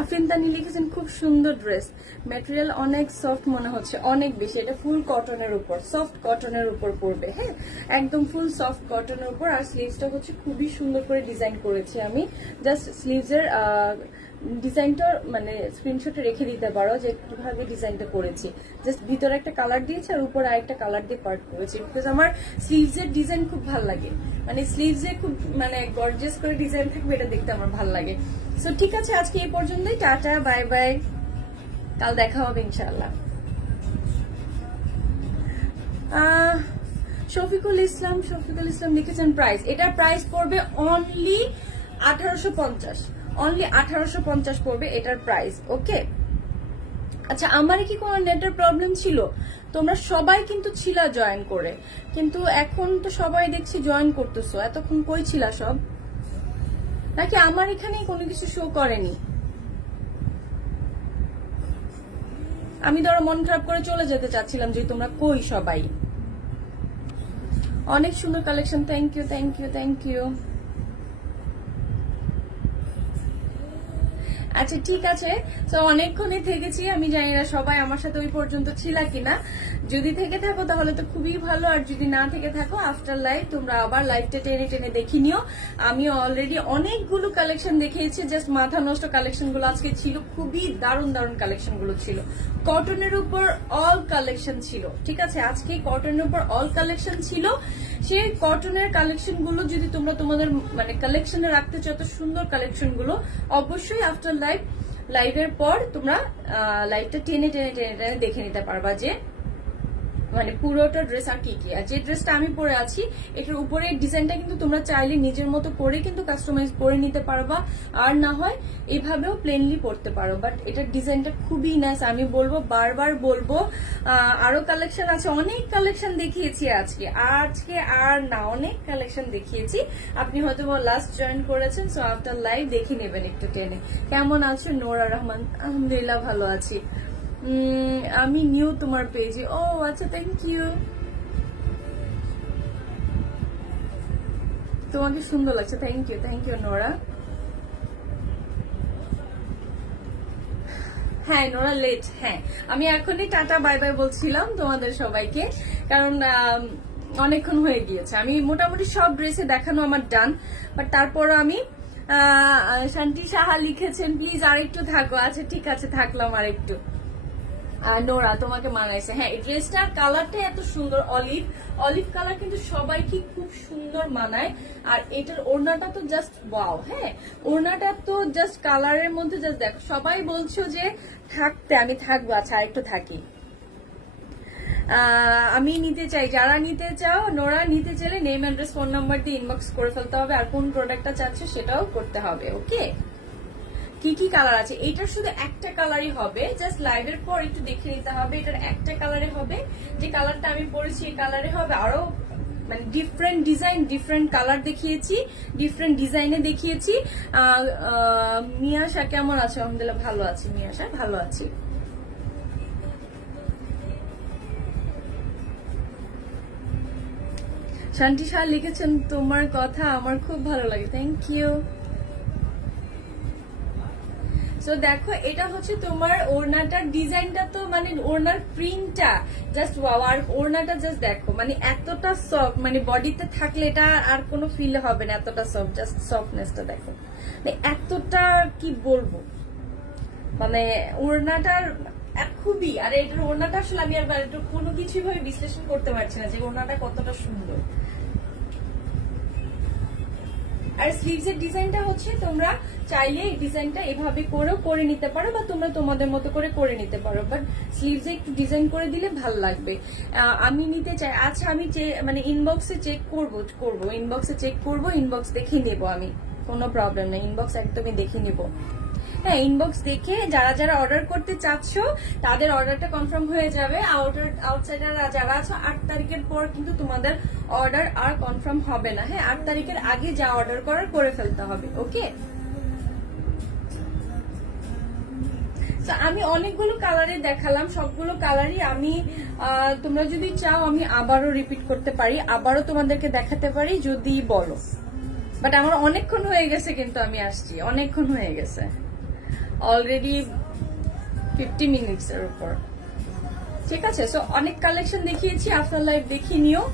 আফরিন তানি লিখেছেন খুব সুন্দর ড্রেস, ম্যাটেরিয়াল অনেক সফট মনে হচ্ছে, অনেক বেশি। এটা ফুল কটনের উপর, সফট কটনের উপর পড়বে, হ্যাঁ একদম ফুল সফট কটনের উপর। আর স্লিভসটা হচ্ছে খুবই সুন্দর করে ডিজাইন করেছি আমি, জাস্ট স্লিভসের ডিজাইনটা মানে স্ক্রিনশটে রেখে দিতে পারো যে কিভাবে ডিজাইনটা করেছি। জাস্ট ভিতরে একটা কালার দিয়েছি আর উপরে আরেকটা কালার দিয়ে পার্ট করেছি, বিকজ আমার স্লিভসের ডিজাইন খুব ভালো লাগে, মানে স্লিভসে খুব মানে গর্জিয়াস করে ডিজাইন থাকবে, এটা দেখতে আমার ভালো লাগে। সো ঠিক আছে, আজকে এই পর্যন্তই, টাটা, বাই বাই, কাল দেখা হবে ইনশাআল্লাহ। শফিকুল ইসলাম লিখেছেন প্রাইস, এটার প্রাইস পড়বে অনলি 1850, অনলি 1850 পড়বে এটার প্রাইস। ওকে, আচ্ছা আমার কি কোনো নেটের প্রবলেম ছিল? তোমরা সবাই কিন্তু ছিলা জয়েন করে, কিন্তু এখন তো সবাই দেখছি জয়েন করতেছো, এতক্ষণ কই ছিলা সব? নাকি আমার এখানে কোনো কিছু শো করেনি? আমি ধরো মন খারাপ করে চলে যেতে চাচ্ছিলাম যে তোমরা কই সবাই। অনেক সুন্দর collection, thank you thank you thank you. আচ্ছা ঠিক আছে, তো অনেকক্ষণই থেকেছি, আমি জানি না সবাই আমার সাথে ওই পর্যন্ত ছিল কিনা। যদি থেকে থাকো তাহলে তো খুবই ভালো, আর যদি না থেকে থাকো আফটার লাইভ তোমরা আবার লাইভটা টেনে টেনে দেখে নিও। আমি অলরেডি অনেকগুলো কালেকশন দেখিয়েছি, জাস্ট মাথা নষ্ট কালেকশন গুলো আজকে ছিল, খুবই দারুণ দারুণ কালেকশন গুলো ছিল, কটনের উপর অল কালেকশন ছিল। ঠিক আছে, আজকে কটনের উপর অল কালেকশন ছিল। সেই কটনের কালেকশন গুলো যদি তোমরা তোমাদের মানে কালেকশনে রাখতে চাও, তো সুন্দর কালেকশন গুলো অবশ্যই আফটার লাইভের পর তোমরা লাইভটা টেনে টেনে টেনে টেনে দেখে নিতে পারবা যে মানে পুরোটা ড্রেস আর কি কি। আর যে ড্রেসটা আমি পরে আছি এটার উপরে ডিজাইনটা কিন্তু তোমরা চাইলে নিজের মতো করে কিন্তু কাস্টমাইজ করে নিতে পারবা, আর না হয় এইভাবেও প্লেনলি পরতে পারো। বাট এটার ডিজাইনটা খুবই নাইস, আমি বলবো, বারবার বলবো। আরো কালেকশন আছে, অনেক কালেকশন দেখিয়েছি আজকে আর না, অনেক কালেকশন দেখিয়েছি। আপনি হয়তো লাস্ট জয়েন করেছেন, সো আফটার লাইভ দেখে নেবেন একটু টেনে। কেমন আছো নোরা রহমান? আলহামদুলিল্লাহ ভালো আছি। আমি নিউ তোমার পেজে, ও আচ্ছা থ্যাংক ইউ, তোমাকে সুন্দর লাগছে, থ্যাংক ইউ নোরা। হ্যাঁ নোরা লেট, হ্যাঁ আমি এখনই টাটা বাই বাই বলছিলাম তোমাদের সবাইকে, কারণ অনেকক্ষণ হয়ে গিয়েছে। আমি মোটামুটি সব ড্রেসে দেখানো আমার ডান, বাট তারপর আমি শান্তি সাহা লিখেছেন প্লিজ আর একটু থাকো। আচ্ছা ঠিক আছে, থাকলাম আর একটু। নোরা তোমাকে মানাইছে, হ্যাঁ এই ড্রেসটার কালারটা এত সুন্দর, অলিভ কালার কিন্তু সবাইকে খুব সুন্দর মানায়। আর এটার ওড়নাটা তো জাস্ট ওয়াও, হ্যাঁ ওড়নাটা তো জাস্ট কালারের মধ্যে জাস্ট দেখো, সবাই বলছো যে থাকতে, আমি থাকবো, আচ্ছা আরেকটু থাকি। আমি নিতে চাই, যারা নিতে চাও নোরা, নিতে চাইলে নেম অ্যাড্রেস ফোন নাম্বার দিয়ে ইনবক্স করে ফেলতে হবে, আর কোন প্রোডাক্টটা চাচ্ছ সেটাও করতে হবে। ওকে, কি কি কালার আছে? এইটার শুধু একটা কালারই হবে, জাস্ট লাইভের পর একটু দেখে নিতে হবে। এটার একটা কালারে হবে, যে কালারটা আমি পরেছি এই কালারে হবে। আরো মানে ডিফারেন্ট ডিজাইন, ডিফারেন্ট কালার দেখিয়েছি, ডিফারেন্ট ডিজাইনে দেখিয়েছি। মিয়াশা কেমন আছে? আলহামদুলিল্লাহ ভালো আছি মিয়াশা, ভালো আছি। শান্তি শাহ লিখেছেন তোমার কথা আমার খুব ভালো লাগে, থ্যাংক ইউ। সো দেখো এটা হচ্ছে তোমার ওড়নাটার ডিজাইনটা, তো মানে ওড়নার প্রিন্টটা জাস্ট ওয়াও। আর ওড়নাটা জাস্ট দেখো, মানে এতটা সফট, মানে বডিতে থাকলে এটা আর কোনো ফিল হবে না, এতটা সফট, জাস্ট সফটনেসটা দেখো, মানে এতটা কি বলবো, মানে ওড়নাটার খুবই। আর এটার ওড়নাটা আসলে আমি আর কোনো কিছুই ভাবে বিশ্লেষণ করতে পারছি না যে ওড়নাটা কতটা সুন্দর। আর স্লিভস এর ডিজাইনটা হচ্ছে তোমরা চাইলে এই ডিজাইনটা এভাবে করেও করে নিতে পারো বা তোমরা তোমাদের মতো করে নিতে পারো, বাট স্লিভস এ একটু ডিজাইন করে দিলে ভালো লাগবে। আমি নিতে চাই। আচ্ছা আমি মানে ইনবক্সে চেক করব ইনবক্সে চেক করব, ইনবক্স দেখে নেবো আমি, কোনো প্রবলেম নেই, ইনবক্স একদমই দেখে নেবো। হ্যাঁ, ইনবক্স দেখে যারা যারা অর্ডার করতে চাচ্ছ তাদের অর্ডারটা কনফার্ম হয়ে যাবে। আউটসাইডার যারা আছো 8 তারিখের পর কিন্তু তোমাদের অর্ডার আর কনফার্ম হবে না। হ্যাঁ, 8 তারিখের আগে যা অর্ডার করার করে ফেলতে হবে। ওকে, আমি অনেকগুলো কালারে দেখালাম, সবগুলো কালারই আমি তোমরা যদি চাও আমি আবারও রিপিট করতে পারি, আবারও তোমাদেরকে দেখাতে পারি যদি বলো, বাট আমার অনেকক্ষণ হয়ে গেছে, কিন্তু আমি আসছি অনেকক্ষণ হয়ে গেছে, অলরেডি 50 মিনিটস এর উপর। ঠিক আছে, সো অনেক কালেকশন দেখিয়েছি, আফটার লাইভ দেখে নিও,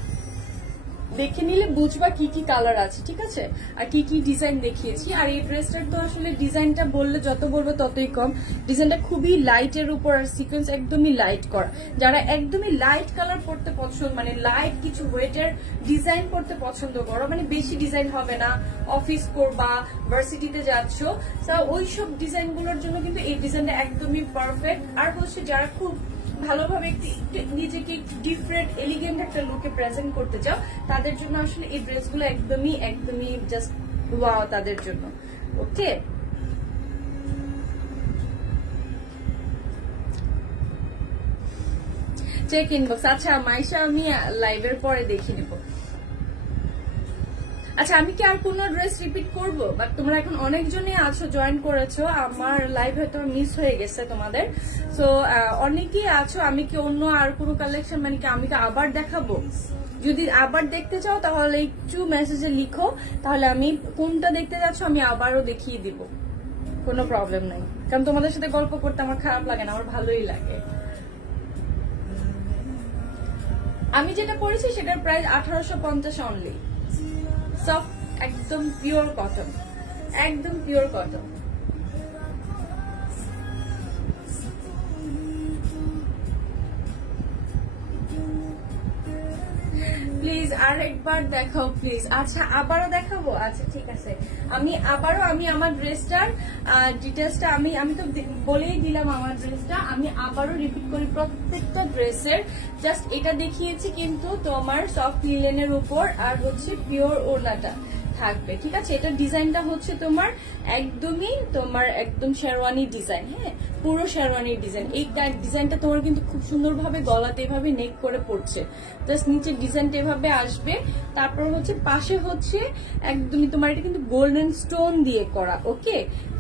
দেখে নিলে বুঝবা কি কি কালার আছে। ঠিক আছে, আর কি কি ডিজাইন দেখিয়েছি। আর এই ড্রেসটার তো আসলে ডিজাইনটা বললে যত বলবো ততই কম। ডিজাইনটা খুবই লাইটের উপর, আর সিকোয়েন্স একদমই লাইট করা। যারা একদমই লাইট কালার পড়তে পছন্দ, মানে লাইট কিছু ওয়েটের ডিজাইন পড়তে পছন্দ করো, মানে বেশি ডিজাইন হবে না, অফিস করবা, ভার্সিটিতে যাচ্ছ, ওইসব ডিজাইন গুলোর জন্য কিন্তু এই ডিজাইনটা একদমই পারফেক্ট। আর হচ্ছে যারা খুব ভালোভাবে নিজেকে ডিফারেন্ট এলিগেন্ট একটা লুকে প্রেজেন্ট করতে চাও, তাদের জন্য আসলে এই ড্রেসগুলো একদমই জাস্ট ওয়াও তাদের জন্য। ওকে, চেক ইনবক্স। আচ্ছা মাইশা, আমি লাইভের পরে দেখে নেব। আচ্ছা, আমি কি আর কোনো ড্রেস রিপিট করব? বাট তোমরা এখন অনেকজনই আছো, জয়েন করেছো, আমার লাইভ হয়তো মিস হয়ে গেছে তোমাদের। সো অনেকেই আছো, আমি কি অন্য আর কোনো কালেকশন, মানে কি আমি কি আবার দেখাবো? যদি আবার দেখতে চাও তাহলে একটু মেসেজে লিখো, তাহলে আমি কোনটা দেখতে যাচ্ছ আমি আবারও দেখিয়ে দিব, কোনো প্রবলেম নাই। কারণ তোমাদের সাথে গল্প করতে আমার খারাপ লাগে না, আমার ভালোই লাগে। আমি যেটা পড়েছি সেটার প্রাইস 1850 অনলি। সফট, একদম পিওর কটন, একদম পিওর কটন। প্লিজ আর একবার দেখাও প্লিজ। আচ্ছা, আবারও দেখাবো? আচ্ছা ঠিক আছে, আমি আমার ড্রেসটার ডিটেলসটা আমি তো বলেই দিলাম আমার ড্রেসটা, আমি আবারও রিপিট করি প্রত্যেকটা ড্রেসের। জাস্ট এটা দেখিয়েছি কিন্তু তোমার সফট লিলেনের উপর, আর হচ্ছে পিওর ওড়নাটা থাকবে। ঠিক আছে, এটা ডিজাইনটা হচ্ছে তোমার একদম শেরওয়ানি ডিজাইন। হ্যাঁ, পুরো শেরওয়ানির ডিজাইন। এই ডিজাইনটা তোমার কিন্তু খুব সুন্দরভাবে গলাতে এভাবে নেক করে পড়ছে, জাস্ট নিচে ডিজাইনটা এভাবে আসবে। তারপর হচ্ছে পাশে হচ্ছে একদমই তোমার এটা কিন্তু গোল্ডেন স্টোন দিয়ে করা। ওকে,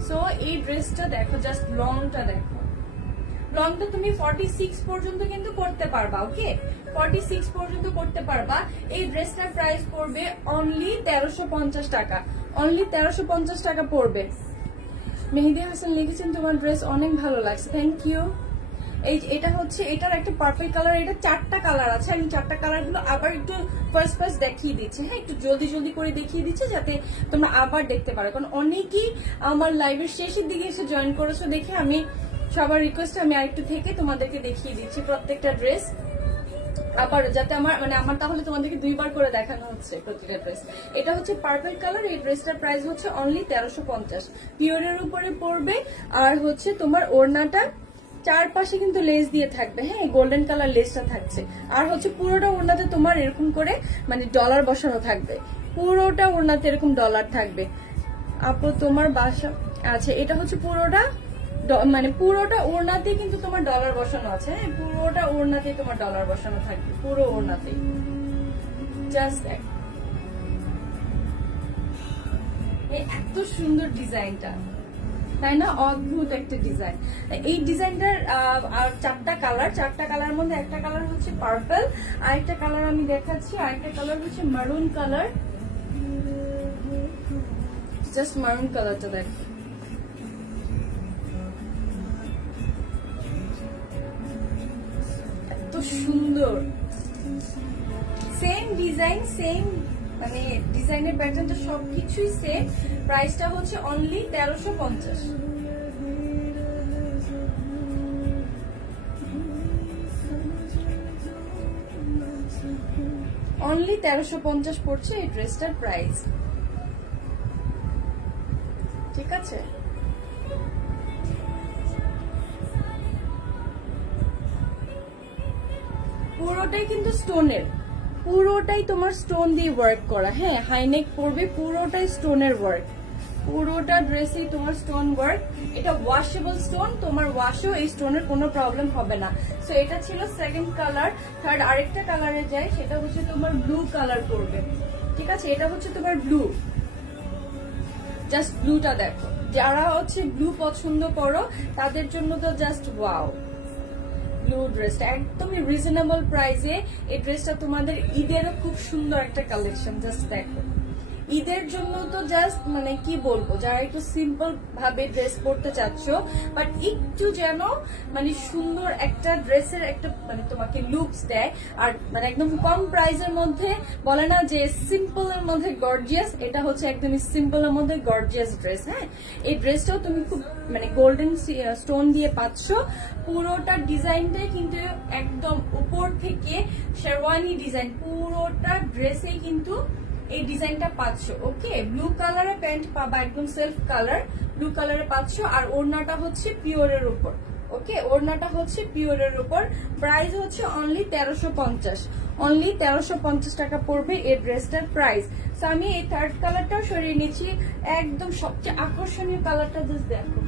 সো এই ড্রেসটা দেখো, জাস্ট লংটা দেখো, লংটা তুমি 46 পর্যন্ত কিন্তু করতে পারবা। ওকে, 46 পর্যন্ত করতে পারবা। এই ড্রেসটার প্রাইস পড়বে অনলি 1350 টাকা, অনলি 1350 টাকা পড়বে। মেহেদি হাসান লিখেছেন তোমার ড্রেস অনেক ভালো লাগছে, থ্যাংক ইউ। এটা হচ্ছে এটার একটা পার্পল কালার, এটা 4টা কালার আছে। আমি 4টা কালার গুলো আবার একটু ফার্স্ট দেখিয়ে দিচ্ছি। হ্যাঁ, একটু জলদি করে দেখিয়ে দিচ্ছি যাতে তোমরা আবার দেখতে পারো, কারণ অনেকেই আমার লাইভের শেষের দিকে এসে জয়েন করেছো দেখে আমি সবার রিকোয়েস্ট আমি আরেকটু থেকে তোমাদেরকে দেখিয়ে দিচ্ছি প্রত্যেকটা ড্রেস আবার, যাতে আমার তাহলে তোমাদেরকে 2বার করে দেখানো হচ্ছে প্রতিটা ড্রেস। এটা হচ্ছে পার্পল কালার, এই ড্রেসটার প্রাইস হচ্ছে অনলি 1350, পিওরের উপরে পড়বে। আর হচ্ছে তোমার ওড়নাটা চারপাশে কিন্তু লেস দিয়ে থাকবে। হ্যাঁ, গোল্ডেন কালার লেসটা থাকছে। আর হচ্ছে পুরোটা ওড়নাতে তোমার এরকম করে ডলার বসানো থাকবে, পুরোটা ওড়নাতে এরকম ডলার থাকবে। আপু তোমার বাসা, আচ্ছা এটা হচ্ছে পুরোটা ওড়নাতে কিন্তু তোমার ডলার বসানো আছে। হ্যাঁ, পুরোটা ওড়নাতে তোমার ডলার বসানো থাকবে, পুরো ওড়নাতে। জাস্ট এত সুন্দর ডিজাইনটা, তাই না? অদ্ভুত একটা ডিজাইন। এই ডিজাইনটার 4টা কালার মধ্যে একটা কালার হচ্ছে পার্পল, আরেকটা কালার আমি দেখাচ্ছি, আরেকটা কালার হচ্ছে মারুন কালার। জাস্ট মারুন কালারটা দেখ, এত সুন্দর। সেম ডিজাইন, সেম ডিজাইনের প্যাটার্নটা সবকিছুই সেম। প্রাইসটা হচ্ছে অনলি 1350। অনলি 1350 পড়ছে এই ড্রেসটার প্রাইস। ঠিক আছে। পুরোটাই কিন্তু স্টোনের, পুরোটাই তোমার স্টোন দিয়ে ওয়ার্ক করা। হ্যাঁ, হাইনেক পড়বে, পুরোটাই স্টোনের ওয়ার্ক, পুরোটা ড্রেসেই তোমার স্টোন ওয়ার্ক। এটা ওয়াশেবল স্টোন, তোমার ওয়াশেও এই স্টোনের কোনো প্রবলেম হবে না। সো এটা ছিল সেকেন্ড কালার। থার্ড আরেকটা কালারে যাই, সেটা হচ্ছে তোমার ব্লু কালার পড়বে। ঠিক আছে, এটা হচ্ছে তোমার ব্লু। জাস্ট ব্লুটা দেখো, যারা হচ্ছে ব্লু পছন্দ করো তাদের জন্য তো জাস্ট ওয়াও। ব্লু ড্রেসটা একদমই রিজনেবল প্রাইসে। এই ড্রেসটা তোমাদের ঈদেরও খুব সুন্দর একটা কালেকশন। জাস্ট দেখো, ঈদের জন্য তো জাস্ট মানে কি বলবো, যারা একটু সিম্পল ভাবে ড্রেস পরতে চাচ্ছ বাট একটু যেন মানে সুন্দর একটা ড্রেসের একটা মানে তোমাকে লুকস দেয়, আর মানে একদম কম প্রাইসের মধ্যে বলে না যে সিম্পল এর মধ্যে গর্জিয়াস, এটা হচ্ছে একদমই সিম্পল এর মধ্যে গর্জিয়াস ড্রেস। হ্যাঁ, এই ড্রেসটাও তুমি খুব মানে গোল্ডেন স্টোন দিয়ে পাচ্ছ। পুরোটা ডিজাইনটাই কিন্তু একদম উপর থেকে শেরওয়ানি ডিজাইন, পুরোটা ড্রেসেই কিন্তু এই ডিজাইনটা পাচ্ছ। ওকে, ব্লু কালারে প্যান্ট পাবা, একদম সেলফ কালার ব্লু কালারে পাচ্ছ। আর ওড়নাটা হচ্ছে পিওরের উপর। ওকে, ওড়নাটা হচ্ছে পিওরের উপর। প্রাইস হচ্ছে অনলি 1350, অনলি 1350 টাকা পড়বে এই ড্রেসটার প্রাইস। তো আমি এই থার্ড কালারটাও সরিয়ে নিচ্ছি। একদম সবচেয়ে আকর্ষণীয় কালারটা জাস্ট দেখো,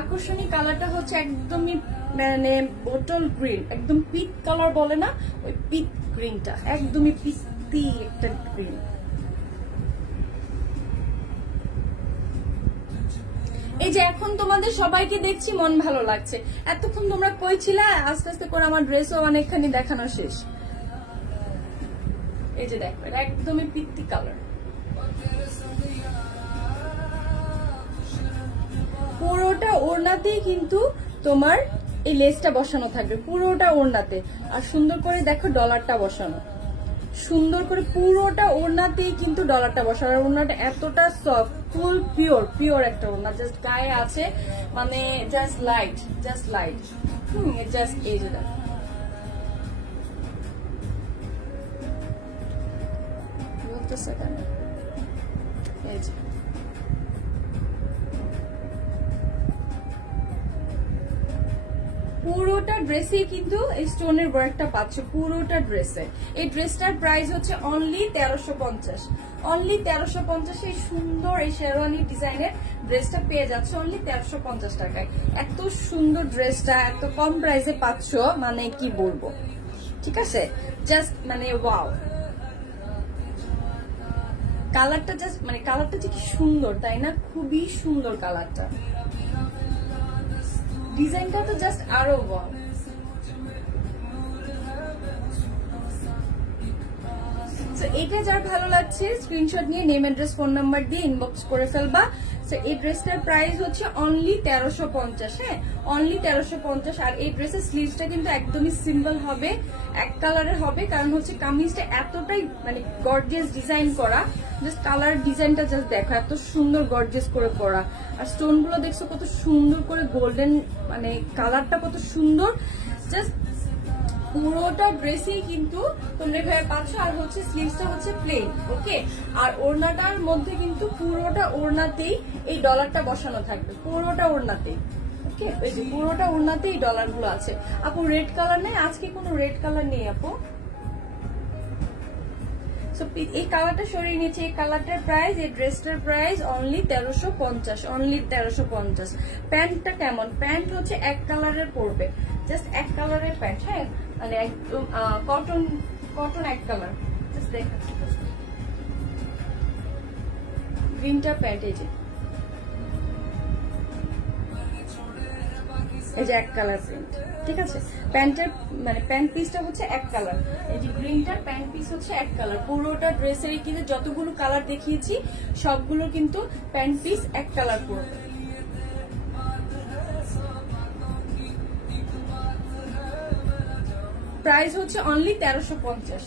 আকর্ষণীয় কালারটা হচ্ছে একদমই মানে বোটল গ্রিন, একদম পিক কালার বলে না, ওই পিক গ্রিনটা, একদমই পিস্তি একটা গ্রিন। এই যে এখন তোমাদের সবাইকে দেখছি, মন ভালো লাগছে। এতক্ষণ তোমরা কই ছিলা? আস্তে আস্তে করে আমার ড্রেসও অনেকখানি দেখানো শেষ। এই যে দেখো, এটা একদমই পিত্তি কালার। পুরোটা ওড়নাতেই কিন্তু তোমার এই লেসটা বসানো থাকবে, পুরোটা ওড়নাতে। আর সুন্দর করে দেখো ডলারটা বসানো, সুন্দর করে পুরোটা ওড়নাতেই কিন্তু ডলারটা বসানো। আর ওড়নাটা এতটা সফট, ফুল পিওর, পিওর একটা ওড়না। জাস্ট গায়ে আছে মানে just light, just light. Just এই যে দেখো, বলতেছে কেন এই যে পুরোটা ড্রেসে কিন্তু স্টোনের ওয়ার্কটা পাচ্ছ, পুরোটা ড্রেসে। এই ড্রেসটার প্রাইস হচ্ছে অনলি 1350, অনলি 1350। এই সুন্দর এই শেরওয়ানি ডিজাইনের ড্রেসটা পেয়ে যাচ্ছে অনলি 1350 টাকায়। এত সুন্দর ড্রেসটা এত কম প্রাইসে পাচ্ছ, মানে কি বলবো। ঠিক আছে, জাস্ট মানে ওয়াও। কালারটা জাস্ট মানে কালারটা যে কি সুন্দর, তাই না? খুবই সুন্দর কালারটা, ডিজাইনটা তো জাস্ট আরো ওয়াও। এটা যার ভালো লাগছে স্ক্রিনশট নিয়ে নেম অ্যাড্রেস ফোন নাম্বার দিয়ে ইনবক্স করে ফেলবা। এই ড্রেসটার প্রাইস হচ্ছে অনলি 1350। হ্যাঁ, অনলি 1350। আর এই ড্রেসের স্লিভসটা কিন্তু একদমই সিম্পল হবে, এক কালারের হবে, কারণ হচ্ছে কামিজটা এতটাই মানে গর্জিয়াস ডিজাইন করা। জাস্ট কালার ডিজাইনটা জাস্ট দেখো, এত সুন্দর গর্জিয়াস করে করা। আর স্টোন গুলো দেখছো কত সুন্দর করে গোল্ডেন, মানে কালারটা কত সুন্দর। জাস্ট পুরোটা ড্রেসেই কিন্তু তোমরা এভাবে পাচ্ছ। আর হচ্ছে স্লিভসটা হচ্ছে প্লেন। ওকে, আর ওড়নাটার মধ্যে কিন্তু পুরোটা ওড়নাতেই এই ডলারটা বসানো থাকবে, পুরোটা ওড়নাতেই। ওকে, এই যে পুরোটা ওড়নাতে এই ডলার গুলো আছে। আপু রেড কালার নেই আজকে, কোনো রেড কালার নেই আপু। এই কালারটা সরিয়ে নিচ্ছে। এই কালারটার প্রাইস, এই ড্রেসটার প্রাইস অনলি 1350, অনলি 1350। প্যান্টটা কেমন? প্যান্ট হচ্ছে এক কালারের পড়বে, জাস্ট এক কালারের প্যান্ট। হ্যাঁ, মানে একদম কটন, কটন এক কালার। জাস্ট দেখাচ্ছি, গ্রিনটা প্যান্ট। এই যে এক কালার প্রিন্ট। ঠিক আছে, প্যান্টের মানে প্যান্ট পিসটা হচ্ছে এক কালার। এই যে গ্রিনটার প্যান্ট পিস হচ্ছে এক কালার। পুরোটা ড্রেসের কিন্তু যতগুলো কালার দেখিয়েছি সবগুলো কিন্তু প্যান্ট পিস এক কালার পড়বে। প্রাইস হচ্ছে অনলি 1350।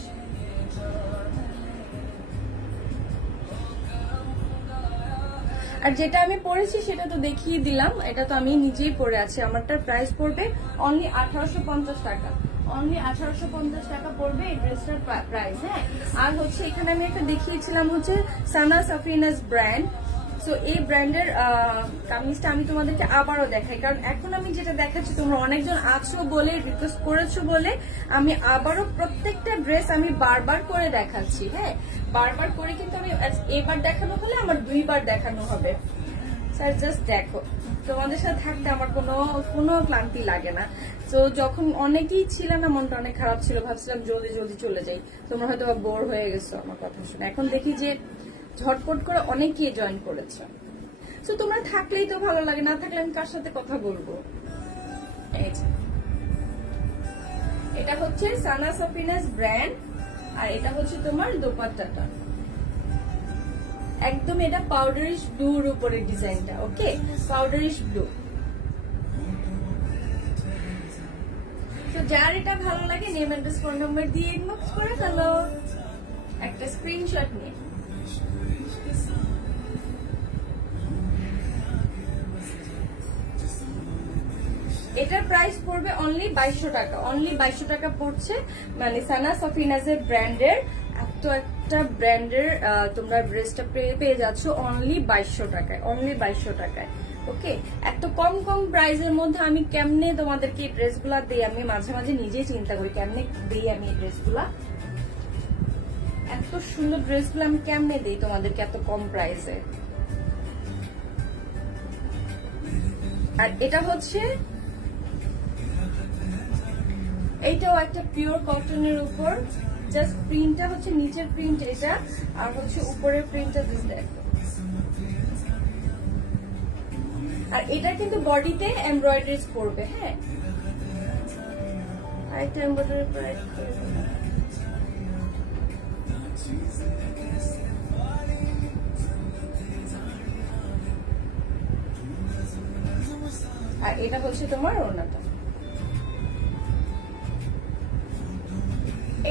আর যেটা আমি পরেছি সেটা তো দেখিয়ে দিলাম, এটা তো আমি নিজেই পরে আছি। আমারটার প্রাইস পড়বে অনলি 1850 টাকা, অনলি 1850 টাকা পড়বে এই ড্রেসটার প্রাইস। হ্যাঁ, আর হচ্ছে এখানে আমি একটা দেখিয়েছিলাম হচ্ছে সানা সাফিনাস ব্র্যান্ড। সো এই ব্র্যান্ডের কামিজটা আমি তোমাদেরকে আবারও দেখাই, কারণ এখন আমি যেটা দেখাচ্ছি তোমরা অনেকজন আছো বলে, রিকোয়েস্ট করেছো বলে আমি আবারও প্রত্যেকটা ড্রেস আমি বারবার করে দেখাচ্ছি। হ্যাঁ, বারবার করে কিন্তু আমি এবার দেখানো হলে আমার 2 বার দেখানো হবে। স্যার জাস্ট দেখো, তোমাদের সাথে থাকতে আমার কোনো ক্লান্তি লাগে না। তো যখন অনেকেই ছিল না, মনটা অনেক খারাপ ছিল, ভাবছিলাম জলদি জলদি চলে যাই, তোমরা হয়তো বোর হয়ে গেছো আমার কথা শুনে। এখন দেখি যে ঝটপট করে অনেকেই জয়েন করেছে। তো তোমরা থাকলেই তো ভালো লাগে, না থাকলে আমি কার সাথে কথা বলবো। এটা হচ্ছে সানা সাফিনাস ব্র্যান্ড, আর এটা হচ্ছে তোমার দোপাট্টাটা একদম এটা পাউডারিশ ব্লুর উপরে ডিজাইনটা। ওকে, পাউডারিশ ব্লু। তো যার এটা ভালো লাগে নেম অ্যাড্রেস ফোন নাম্বার দিয়ে ইনবক্স করে ফেলো, একটা স্ক্রিনশট নিয়ে। এটার প্রাইস পড়বে অনলি 2200 টাকা। অনলি 2200 টাকা পড়ছে, মানে সানা সাফিনাজের ব্র্যান্ডের এত একটা ব্র্যান্ডের তোমরা ড্রেসটা পেয়ে যাচ্ছ অনলি 2200 টাকায়। অনলি 2200 টাকায়। ওকে, এত কম কম প্রাইসের মধ্যে আমি কেমনে তোমাদেরকে এই ড্রেসগুলা দিই, আমি মাঝে মাঝে নিজেই চিন্তা করি কেমনে দিই আমি এই ড্রেসগুলা, এত সুন্দর ড্রেসগুলো আমি কেমনে দিই তোমাদেরকে এত কম প্রাইসে। আর এটা হচ্ছে, এইটাও একটা পিওর কটনের উপর, জাস্ট প্রিন্টটা হচ্ছে নিচের প্রিন্ট এটা, আর হচ্ছে উপরের প্রিন্টটা দেখো। আর এটা কিন্তু বডিতে এমব্রয়ডারি করবে। হ্যাঁ, আরেকটা এমব্রয়ডারি প্রাইস আর এটা হচ্ছে তোমার ওড়নাটা।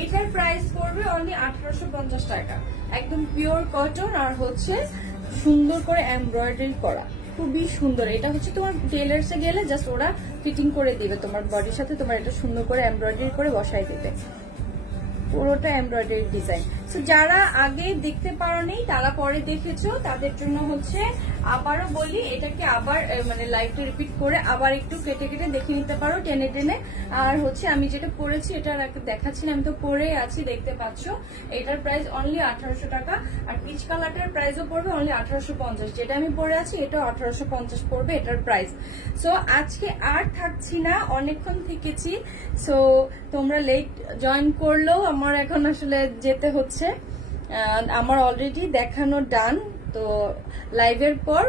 এইটার প্রাইস পড়বে অনলি 1850 টাকা। একদম পিওর কটন, আর হচ্ছে সুন্দর করে এমব্রয়ডারি করা, খুবই সুন্দর। এটা হচ্ছে তোমার টেলার্সে গেলে জাস্ট ওরা ফিটিং করে দিবে তোমার বডির সাথে, তোমার এটা সুন্দর করে এমব্রয়ডারি করে বসাই দিবে, পুরোটা এমব্রয়ডারি ডিজাইন। সো যারা আগে দেখতে পারোনি তারা পরে দেখেছো, তাদের জন্য হচ্ছে আবারও বলি, এটাকে আবার মানে লাইভটা রিপিট করে আবার একটু কেটে কেটে দেখে নিতে পারো টেনে টেনে। আর হচ্ছে আমি যেটা পরেছি এটা দেখাচ্ছি না, আমি তো পরে আছি দেখতে পাচ্ছ। এটার প্রাইস অনলি 1800 টাকা। আর পিচ কালারটার প্রাইসও পড়বে অনলি 1850। যেটা আমি পরে আছি এটাও 1850 পড়বে এটার প্রাইস। সো আজকে আর থাকছি না, অনেকক্ষণ থেকেছি। সো তোমরা লেট জয়েন করলেও আমার এখন আসলে যেতে হচ্ছে, আমার অলরেডি দেখানো ডান। তো লাইভের পর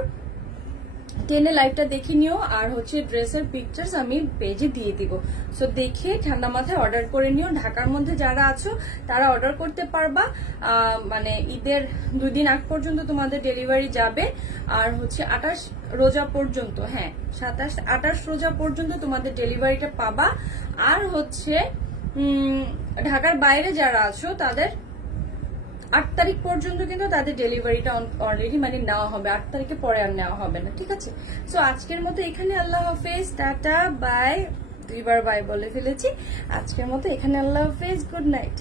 টেনে লাইভটা দেখে নিও, আর হচ্ছে ড্রেসের পিকচার্স আমি পেজে দিয়ে দিব। সো দেখে ঠান্ডা মাথায় অর্ডার করে নিও। ঢাকার মধ্যে যারা আছো তারা অর্ডার করতে পারবা, মানে ঈদের 2 দিন আগ পর্যন্ত তোমাদের ডেলিভারি যাবে। আর হচ্ছে 28 রোজা পর্যন্ত, হ্যাঁ 28 রোজা পর্যন্ত তোমাদের ডেলিভারিটা পাবা। আর হচ্ছে ঢাকার বাইরে যারা আছো তাদের 8 তারিখ পর্যন্ত কিন্তু তাদের ডেলিভারিটা অলরেডি মানে নেওয়া হবে, 8 তারিখে পরে আর নেওয়া হবে না, ঠিক আছে। সো আজকের মতো এখানে আল্লাহ হাফেজ, টাটা বাই, 2 বার বাই বলে ফেলেছি। আজকের মতো এখানে আল্লাহ হাফেজ, গুড নাইট।